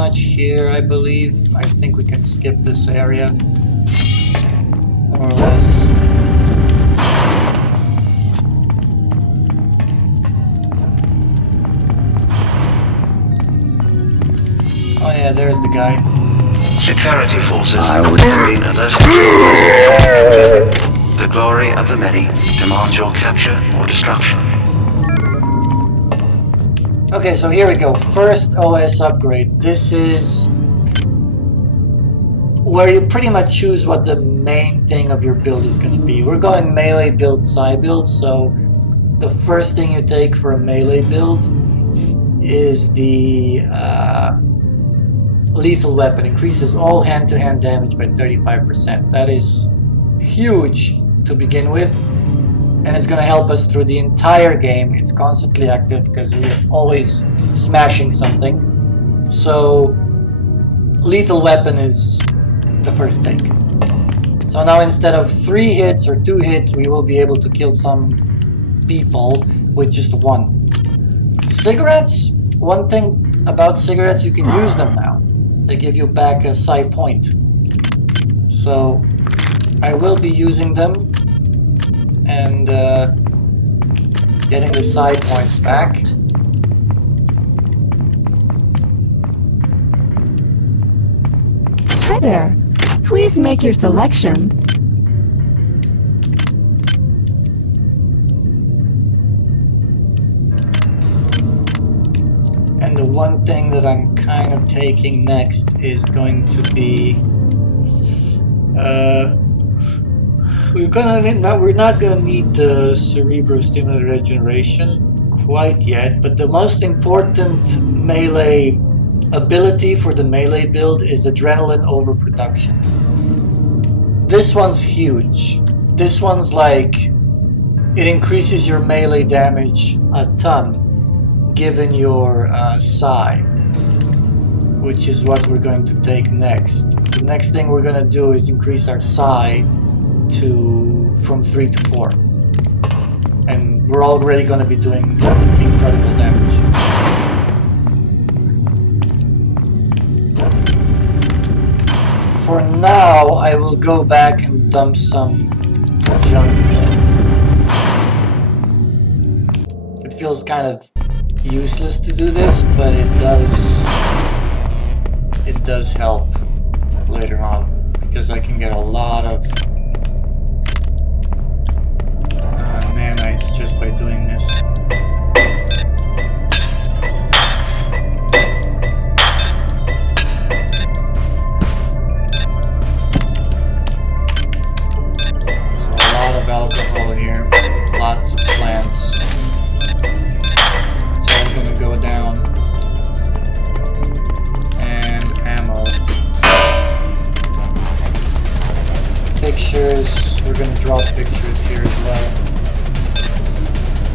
much here, I believe. I think we can skip this area, more or less. Oh yeah, there's the guy. Security forces have been alerted to the glory of the many demands your capture or destruction. Okay, so here we go. First OS upgrade. This is where you pretty much choose what the main thing of your build is going to be. We're going melee build, psi build, so the first thing you take for a melee build is the lethal weapon. Increases all hand-to-hand damage by 35%. That is huge to begin with, and it's going to help us through the entire game. It's constantly active because we're always smashing something. So lethal weapon is the first take. So now instead of 3 hits or 2 hits, we will be able to kill some people with just 1. Cigarettes, one thing about cigarettes, you can use them now. They give you back a psi point. So I will be using them and getting the psi points back. Hi there. Please make your selection. And the one thing that I'm kind of taking next is going to be we're not gonna need the cerebrostimulator regeneration quite yet, but the most important melee ability for the melee build is adrenaline overproduction. This one's huge. This one's like, it increases your melee damage a ton given your psi, which is what we're going to take next. The next thing we're gonna do is increase our psi from 3 to 4, and we're already gonna be doing incredible damage. For now, I will go back and dump some junk. It feels kind of useless to do this, but it does help later on, because I can get a lot of nanites just by doing this. So a lot of alcohol here, lots of plants. It's all gonna go down. And ammo. Pictures, we're gonna drop pictures here as well.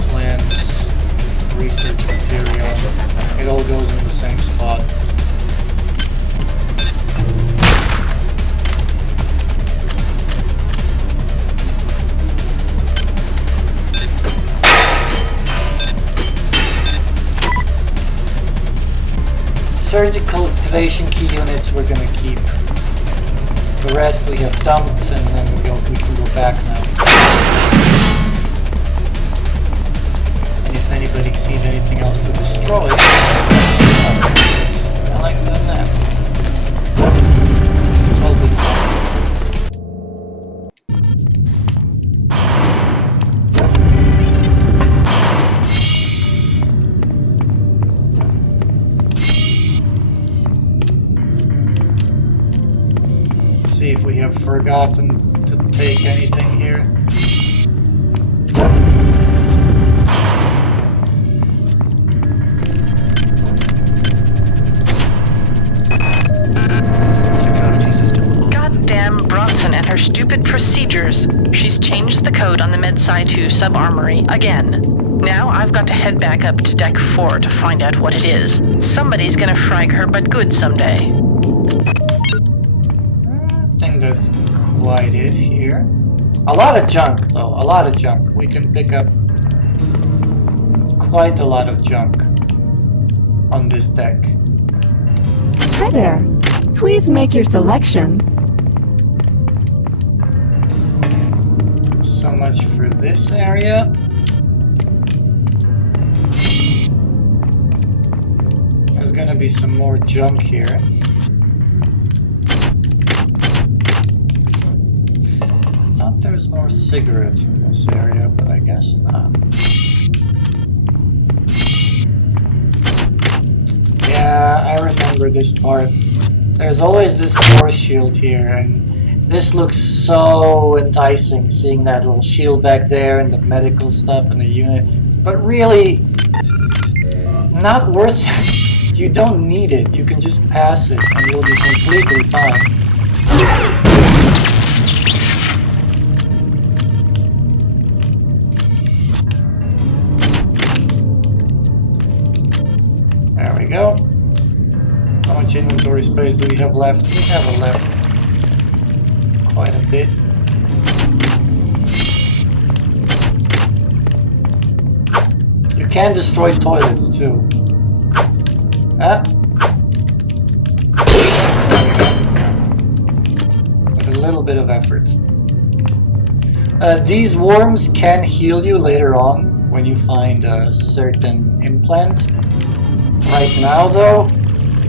Plants, research material, it all goes in the same spot. Surgical activation key units we're gonna keep. The rest we have dumped, and then we can go back now. And if anybody sees anything else to destroy, I like doing that. It's all good fun. See if we have forgotten to take anything here. Goddamn Bronson and her stupid procedures. She's changed the code on the MedSci 2 sub-armory again. Now I've got to head back up to Deck 4 to find out what it is. Somebody's gonna frag her but good someday. I think that's quite it here. A lot of junk though, a lot of junk. We can pick up quite a lot of junk on this deck. Hi there. Please make your selection. So much for this area. There's gonna be some more junk here. I thought there was more cigarettes in this area, but I guess not. Yeah, I remember this part. There's always this force shield here, and this looks so enticing, seeing that little shield back there and the medical stuff and the unit. But really, not worth it. You don't need it. You can just pass it and you'll be completely fine. There we go. How much inventory space do we have left? We have left quite a bit. You can destroy toilets too. Ah. With a little bit of effort. These worms can heal you later on when you find a certain implant. Right now though,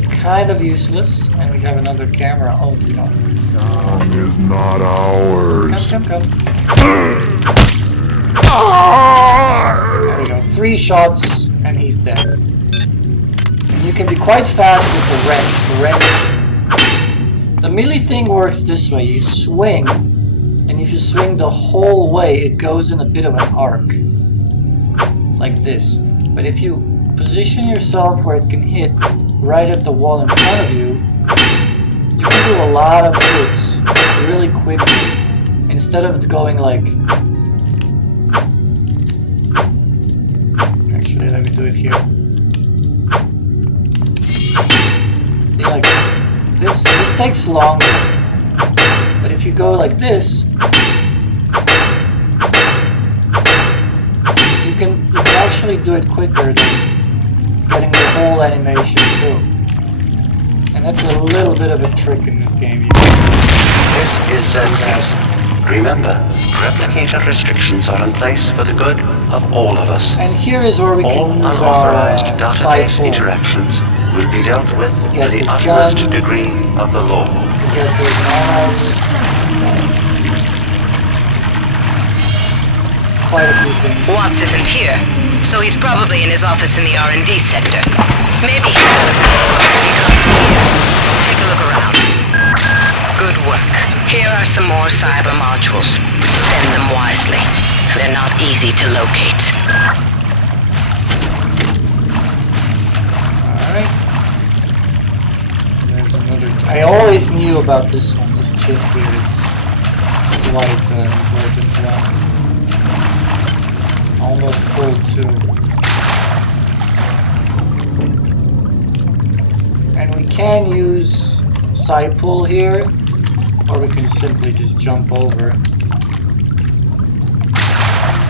kind of useless. And we have another camera. Oh no. Song is not ours. Come. There we go. 3 shots and he's dead. And you can be quite fast with the wrench. The melee thing works this way. You swing, and if you swing the whole way, it goes in a bit of an arc. Like this. But if you position yourself where it can hit right at the wall in front of you, you can do a lot of hits really quickly. Instead of going like... Actually, let me do it here. See, like, this takes longer. But if you go like this, you can actually do it quicker than getting the whole animation through. And that's a little bit of a trick in this game. This is Xerxes. Remember, replicator restrictions are in place for the good of all of us. And here is where we all can use unauthorized our database interactions will be dealt with to get the this utmost gun, degree of the law. to get those nanites. Quite a few things. Watts isn't here, so he's probably in his office in the R&D sector. Maybe he's got a Take a look around. Good work. Here are some more cyber modules. Spend them wisely. They're not easy to locate. Alright. There's another... I always knew about this one. This chip here is quite important one. Almost full too. And we can use Sci-Pull here, or we can simply just jump over.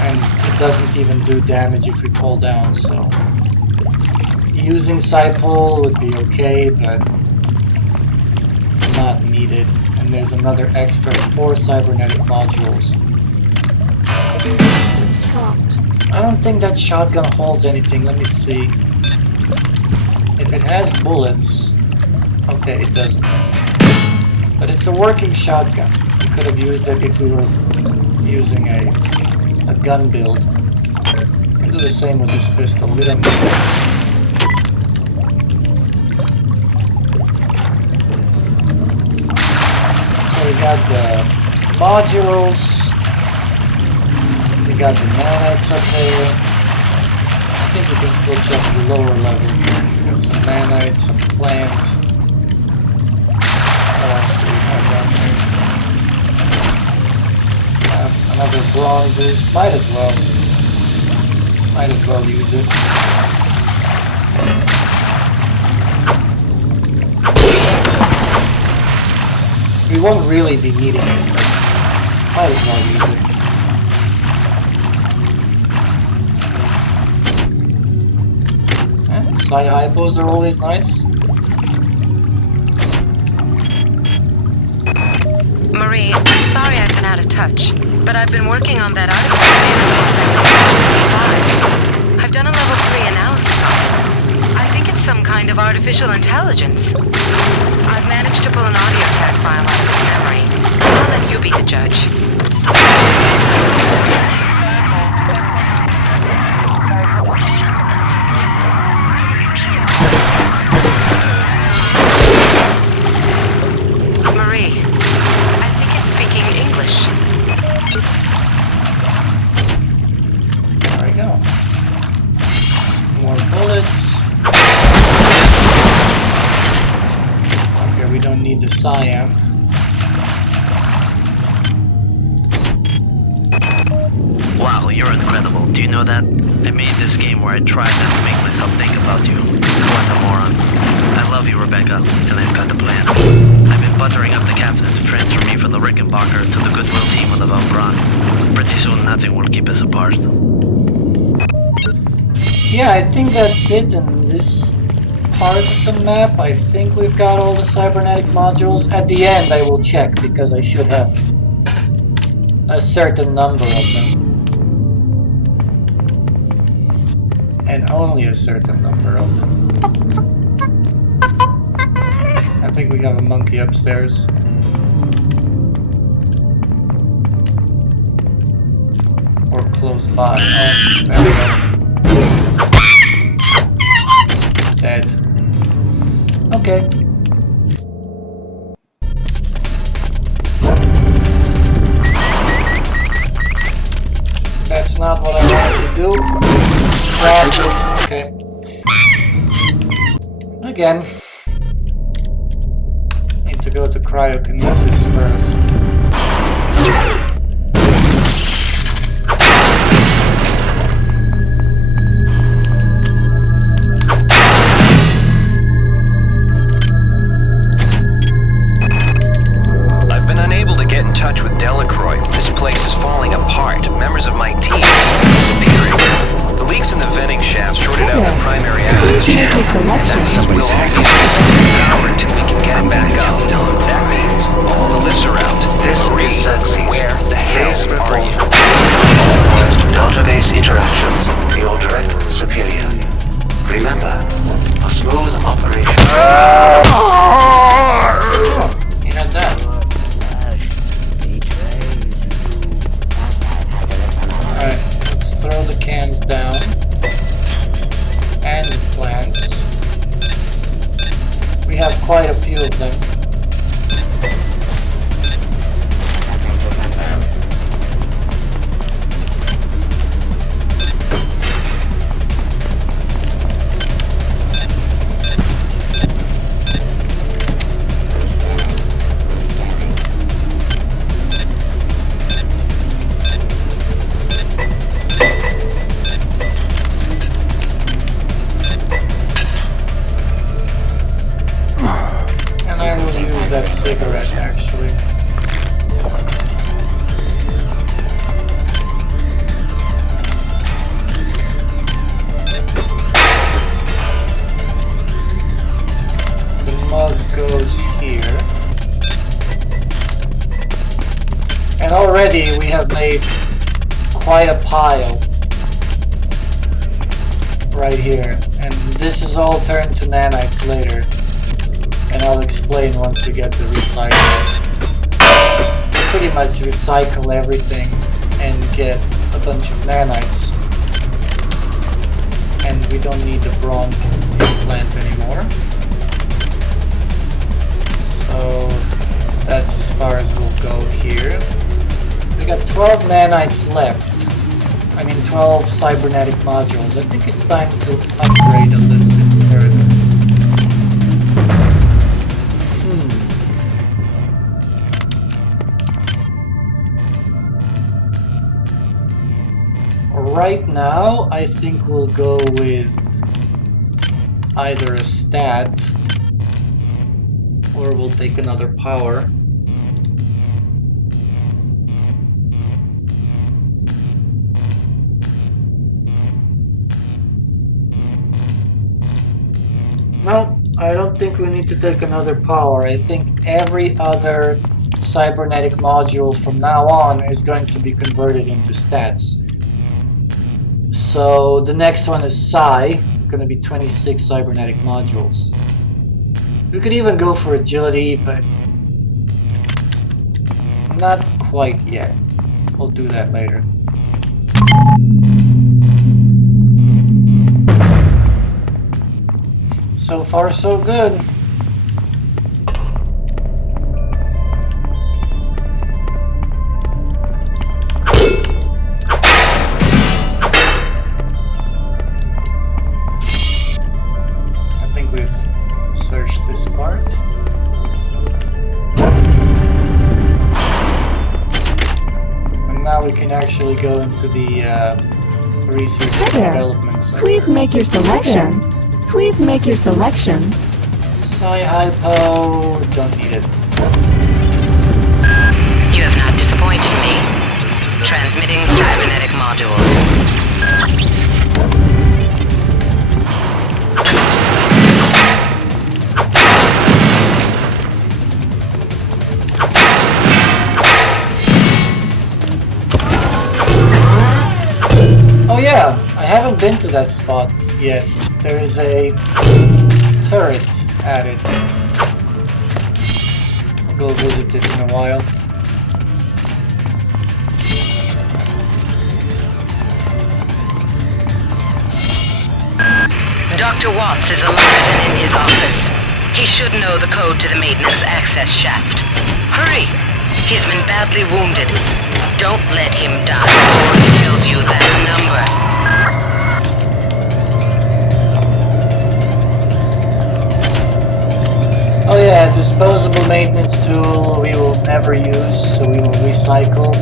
And it doesn't even do damage if we pull down, so... Using Sci-Pull would be okay, but not needed. And there's another extra 4 cybernetic modules. It's stopped. I don't think that shotgun holds anything. Let me see. If it has bullets... Okay, it doesn't. But it's a working shotgun. We could have used it if we were using a gun build. We can do the same with this pistol. We don't need it. So we got the modules. We got the nanites up there. I think we can still check the lower level. We got some nanites, some plant. What else do we have down there? Another brawn boost. Might as well. Might as well use it. We won't really be needing it, but might as well use it. Psi-hypos are always nice. touch, but I've been working on that article. I've done a level 3 analysis on it. I think it's some kind of artificial intelligence. I've managed to pull an audio tag file out of its memory. I'll let you be the judge. Marie, I think it's speaking English. There we go. More bullets. Okay, we don't need the cyan. Wow, you're incredible. Do you know that? I made this game where I tried not to make myself think about you. What a moron. I love you, Rebecca, and I've got the plan. I've been buttering up the captain to transfer me from the Rickenbacker to the Goodwill team on the Von Braun. Pretty soon, nothing will keep us apart. Yeah, I think that's it in this part of the map. I think we've got all the cybernetic modules. At the end I will check, because I should have a certain number of them. And only a certain number of them. I think we have a monkey upstairs. Or close by. Oh, there we go. Dead. Okay. That's not what I wanted to do. Okay. Again. Need to go to cryokinesis first. Touch with Delacroix. This place is falling apart. Members of my team are disappearing. The leaks in the venting shaft shorted out the primary access channel. Somebody's hacked into this Power until we can get it back up. That means all the lifts are out. This Marie, is Xerxes. where the hell Please are report you? authorized database interactions to your direct superior. Remember, a smooth operation. You had that. Alright, let's throw the cans down. And the plants. We have quite a few of them. That cigarette, actually. The mug goes here. And already we have made quite a pile right here. And this is all turned to nanites later. And I'll explain once we get the recycle. We pretty much recycle everything and get a bunch of nanites. And we don't need the Braun plant anymore. So that's as far as we'll go here. We got 12 nanites left. I mean 12 cybernetic modules. I think it's time to upgrade a little bit further. Right now, I think we'll go with either a stat or we'll take another power. No, I don't think we need to take another power. I think every other cybernetic module from now on is going to be converted into stats. So the next one is Psi. It's going to be 26 cybernetic modules. We could even go for agility, but not quite yet. We'll do that later. So far, so good. I think we've searched this part. And now we can actually go into the research and development side. Please make your selection. Please make your selection. Psi-Hypo, don't need it. You have not disappointed me. Transmitting cybernetic modules. Oh yeah, I haven't been to that spot yet. There is a turret added. I'll go visit it in a while. Dr. Watts is alive and in his office. He should know the code to the maintenance access shaft. Hurry! He's been badly wounded. Don't let him die before he tells you that number. Oh yeah, disposable maintenance tool we will never use, so we will recycle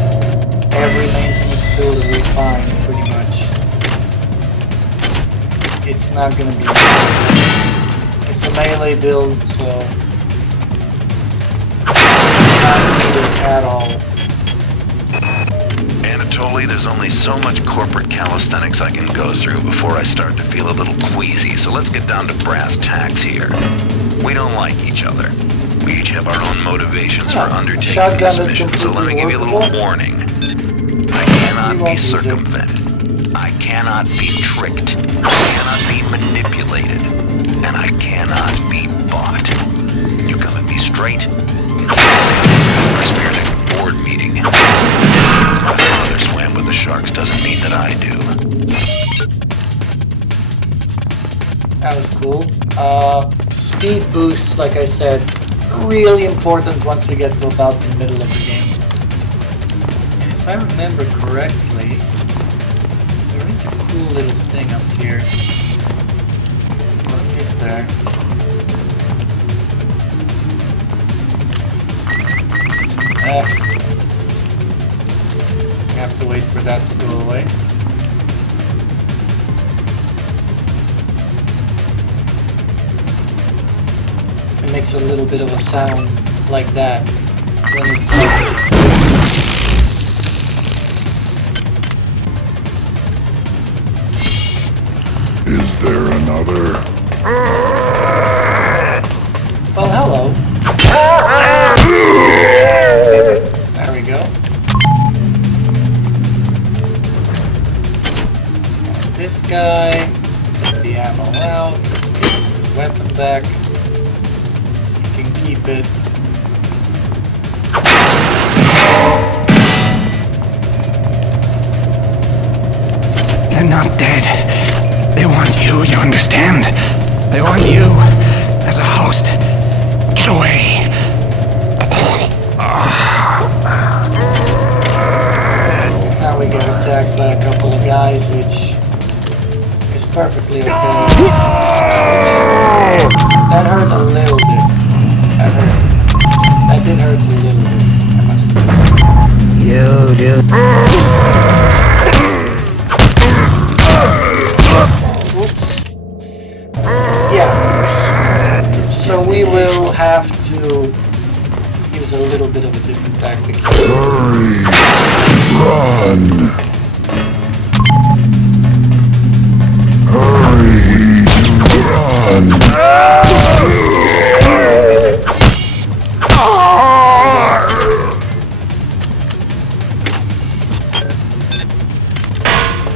every maintenance tool that we find, pretty much. It's not gonna be it's a melee build, so not needed at all. Anatoly, there's only so much corporate calisthenics I can go through before I start to feel a little queasy, so let's get down to brass tacks here. We don't like each other. We each have our own motivations for undertaking this mission, so let me give you a little warning. I cannot be circumvented. I cannot be tricked. I cannot be manipulated. And I cannot be bought. You come at me straight, we're spearheading a board meeting. My father swam with the sharks doesn't mean that I do. That was cool. Speed boosts, like I said, really important once we get to about the middle of the game. And if I remember correctly, there is a cool little thing up here. What is there? I have to wait for that to go away. It makes a little bit of a sound like that when it's done. Is there another? Well, hello. There we go. And this guy, take the ammo out, give his weapon back. You can keep it. They're not dead. They want you, you understand? They want you as a host. Get away. Now we get attacked by a couple of guys, which is perfectly okay. That hurt a little bit. That did hurt a little bit, I must admit. Yo, dude. Oops. Yeah. So we will have to use a little bit of a different tactic. Hurry! Run! Hurry! Run!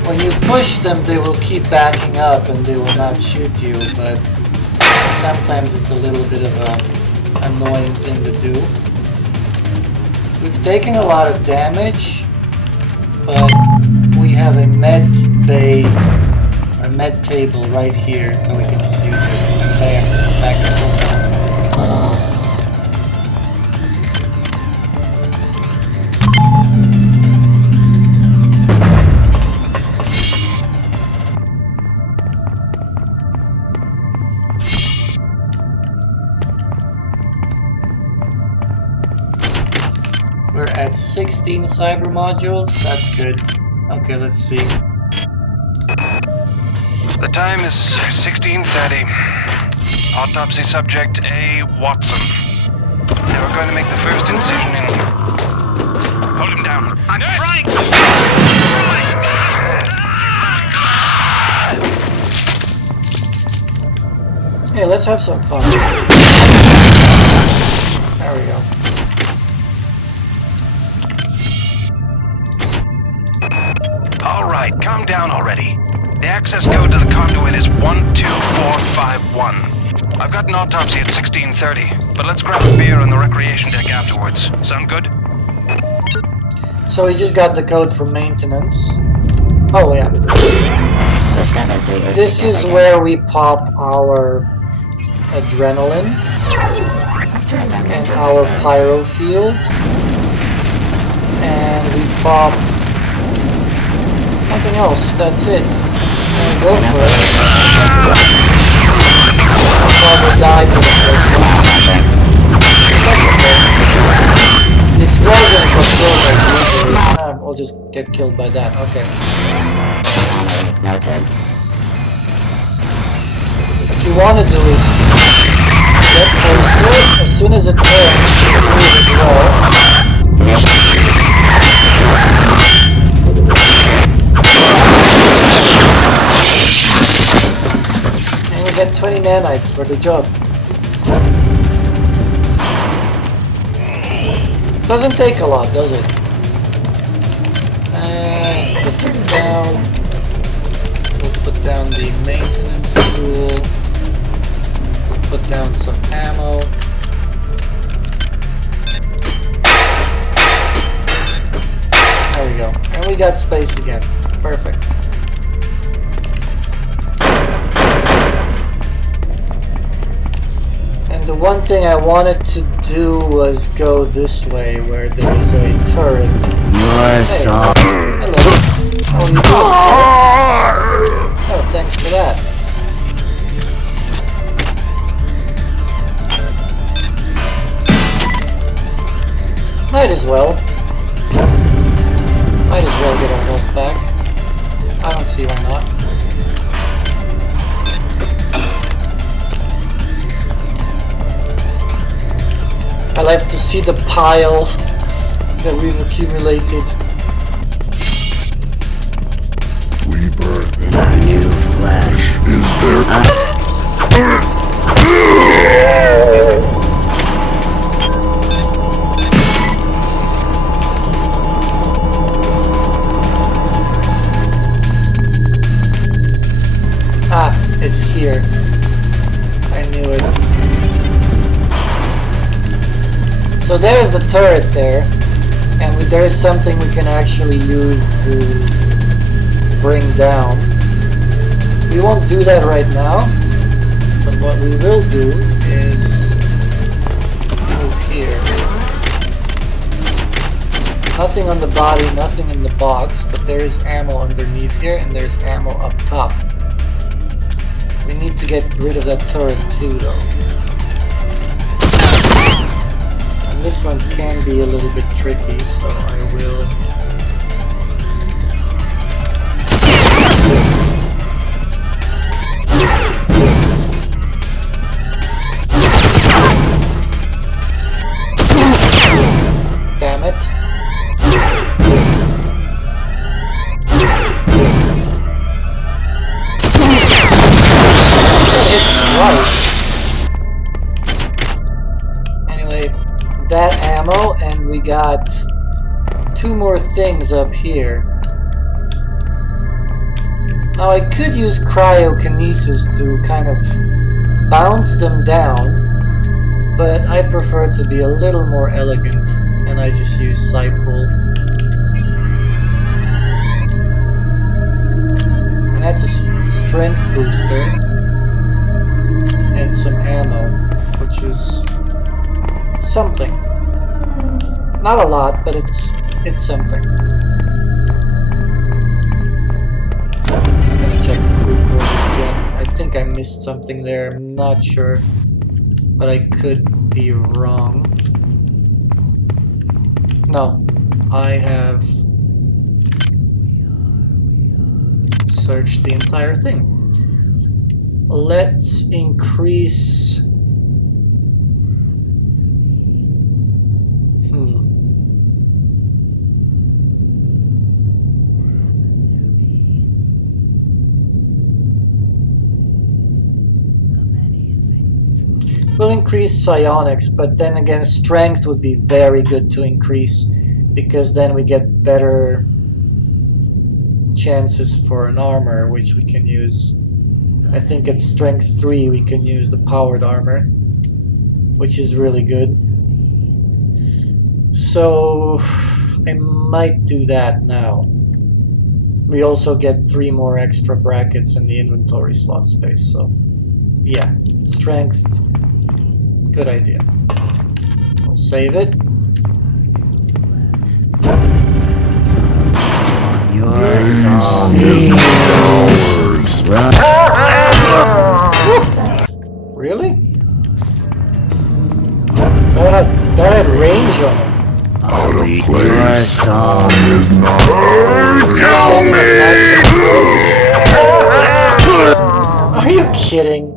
When you push them, they will keep backing up and they will not shoot you, but sometimes it's a little bit of a annoying thing to do. We've taken a lot of damage, but we have a med bay, a med table right here, so we can just use it. And bam, back to full health. We're at 16 cyber modules. That's good. Okay, let's see. The time is 16:30. Autopsy subject A. Watson. They were going to make the first incision in... Hold him down. I'm trying to... Hey, let's have some fun. There we go. Alright, calm down already. The access code to the conduit is 12451. I've got an autopsy at 16:30, but let's grab a beer on the recreation deck afterwards. Sound good? So we just got the code for maintenance. Oh yeah. This is where we pop our adrenaline and our pyro field. And we pop nothing else, that's it. And go for it. I'll probably die for the first one. That's okay. The explosion was so much. We'll just get killed by that, okay. What you want to do is get close to it. As soon as it turns, move as well. And we get 20 nanites for the job. Doesn't take a lot, does it? Let's put this down. We'll put down the maintenance tool. We'll put down some ammo. There we go. And we got space again. Perfect. And the one thing I wanted to do was go this way where there is a turret. You're so... Hello. Oh, you did, sir? Oh, thanks for that. Might as well. Might as well get our health back. I don't see why not. I like to see the pile that we've accumulated. We birth in a new flesh. Is there... Ah, it's here. I knew it. So there's the turret there, and there is something we can actually use to bring down. We won't do that right now, but what we will do is move here. Nothing on the body, nothing in the box, but there is ammo underneath here, and there's ammo up top. We need to get rid of that turret too, though. And this one can be a little bit tricky, so I will... Damn it. Anyway, that ammo, and we got two more things up here. Now I could use cryokinesis to kind of bounce them down, but I prefer to be a little more elegant, and I just use Psy-Pull. And that's a strength booster and some ammo, which is something. Not a lot, but it's something. Just gonna check the crew quarters again. I think I missed something there. I'm not sure, but I could be wrong. No, I have searched the entire thing. Let's increase. We'll increase psionics, but then again strength would be very good to increase, because then we get better chances for an armor, which we can use. I think at strength 3 we can use the powered armor, which is really good. So I might do that now. We also get 3 more extra brackets in the inventory slot space, so yeah, strength. Good idea. We'll save it. Your song is ours. Really? That had range on it. Out of place. Your song is not ours. Are you kidding?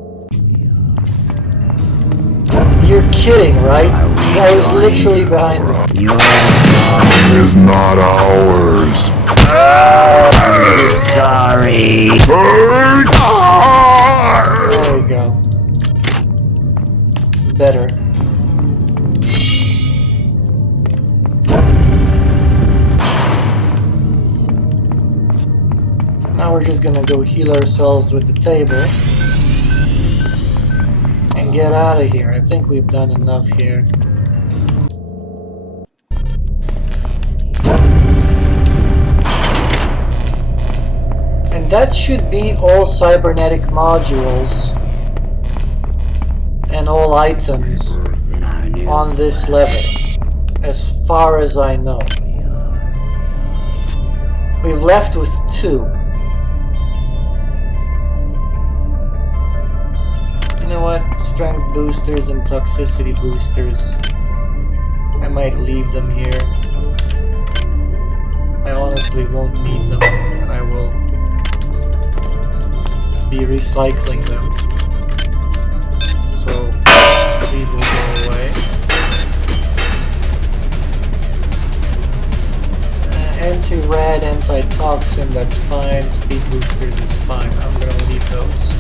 You're kidding, right? I was literally behind them. Your song is not ours. Sorry. There we go. Better. Now we're just gonna go heal ourselves with the table. And get out of here. I think we've done enough here. And that should be all cybernetic modules and all items on this level, as far as I know. We've left with 2. You know what? Strength boosters and toxicity boosters. I might leave them here. I honestly won't need them, and I will be recycling them. So these will go away. Anti-rad, anti-toxin, that's fine. Speed boosters is fine. I'm gonna leave those.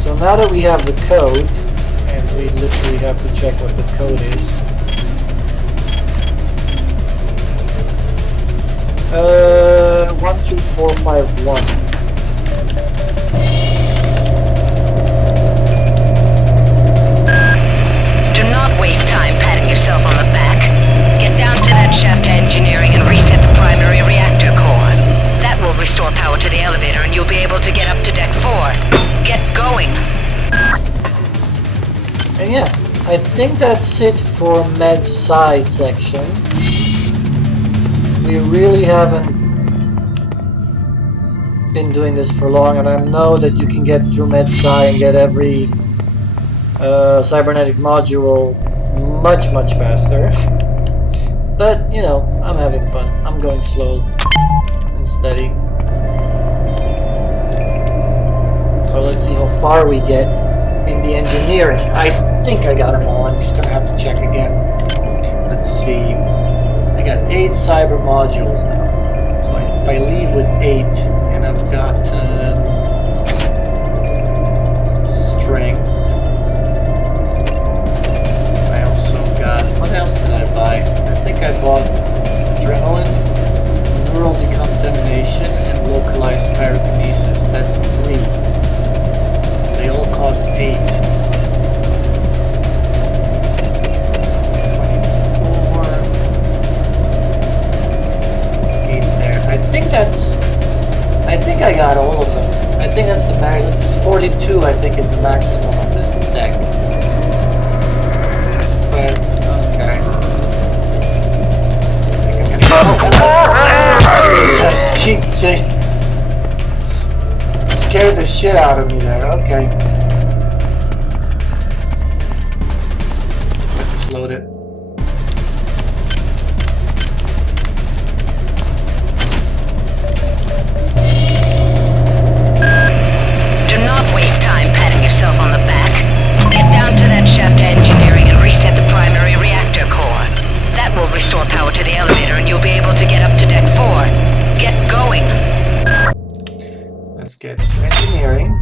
So now that we have the code, and we literally have to check what the code is. 12451. Do not waste time patting yourself on the back. Get down to that shaft to engineering and reset the primary reactor core. That will restore power to the elevator and you'll be able to get up to deck 4. Get going. And yeah, I think that's it for Med Sci section. We really haven't been doing this for long, and I know that you can get through Med Sci and get every cybernetic module much faster. But, you know, I'm having fun. I'm going slow and steady. So let's see how far we get in the engineering. I think I got them all. I'm just gonna have to check again. Let's see. I got 8 cyber modules now. So if I leave with 8, and I've got strength. I also got, what else did I buy? I think I bought adrenaline, neural decontamination, and localized pyrokinesis. think I got all of them. I think that's the max. This is 42, I think, is the maximum on this deck. But, okay. I think I'm gonna... She just scared the shit out of me there. Okay. Let's just load it. Yourself on the back. Get down to that shaft engineering and reset the primary reactor core. That will restore power to the elevator and you'll be able to get up to deck 4. Get going. Let's get to engineering.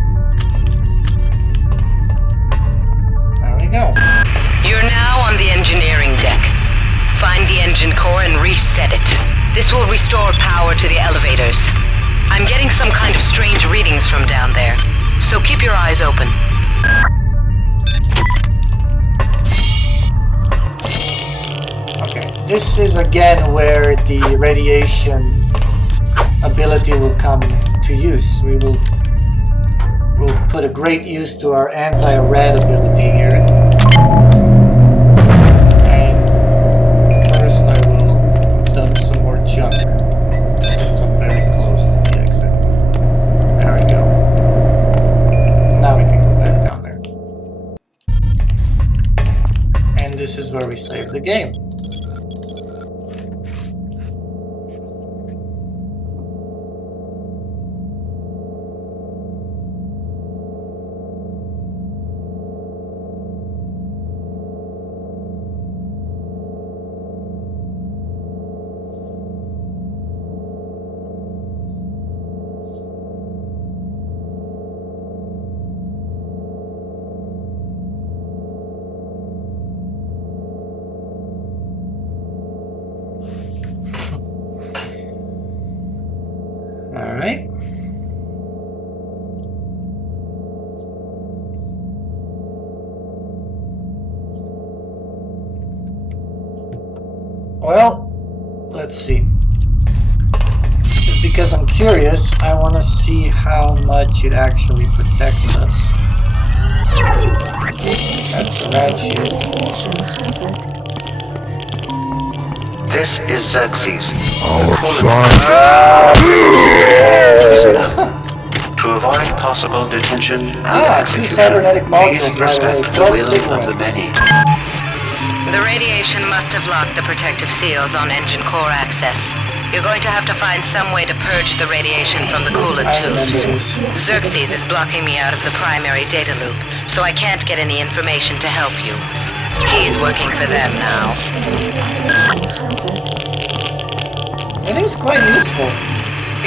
There we go. You're now on the engineering deck. Find the engine core and reset it. This will restore power to the elevators. I'm getting some kind of strange readings from down there. So keep your eyes open. Okay, this is again where the radiation ability will come to use. We'll put a great use to our anti-rad ability here. And first I will dump some more junk since I'm very close to the exit. There we go. Now we can go back down there. And this is where we save the game. Alright. Well, let's see. Just because I'm curious, I want to see how much it actually protects us. That's the rad shield. This is Xerxes. Our son. To avoid possible detention and two cybernetic modules, please by the way, respect the plus will of the cigarettes. many. The radiation must have locked the protective seals on engine core access. You're going to have to find some way to purge the radiation from the coolant tubes. Xerxes is blocking me out of the primary data loop, so I can't get any information to help you. He's working for them now. It is quite useful.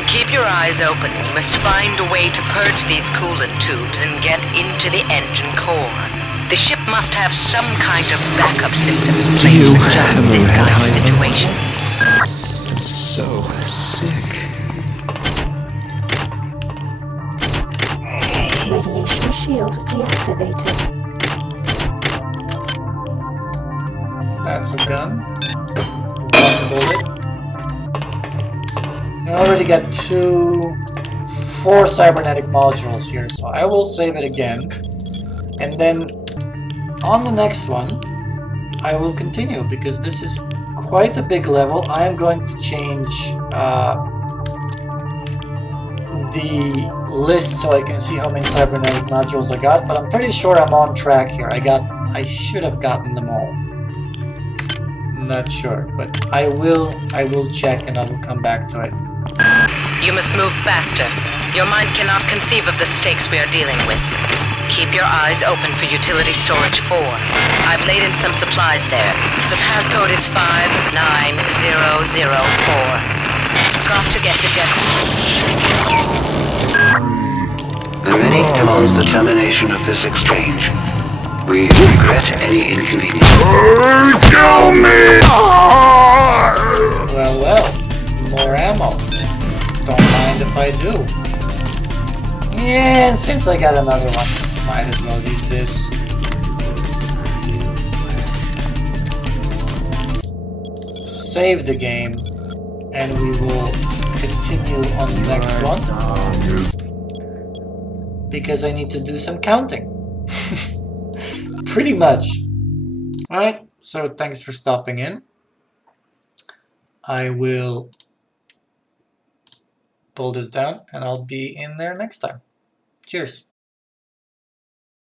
Keep your eyes open. You must find a way to purge these coolant tubes and get into the engine core. The ship must have some kind of backup system in place for just this kind of situation. So sick. Radiation shield deactivated. That's a gun. One bullet. I already got 4 cybernetic modules here, so I will save it again. And then on the next one, I will continue because this is quite a big level. I am going to change the list so I can see how many cybernetic modules I got, but I'm pretty sure I'm on track here. I should have gotten them all. Not sure, but I will check and I will come back to it. You must move faster. Your mind cannot conceive of the stakes we are dealing with. Keep your eyes open for utility storage 4. I've laid in some supplies there. The passcode is 59004. Got to get to deck. The many demands the termination of this exchange. We regret any inconvenience. Kill me! Well, more ammo. Don't mind if I do. And since I got another one, might as well use this. Save the game, and we will continue on the next one. Because I need to do some counting. Pretty much. Alright, so thanks for stopping in. I will pull this down and I'll be in there next time. Cheers.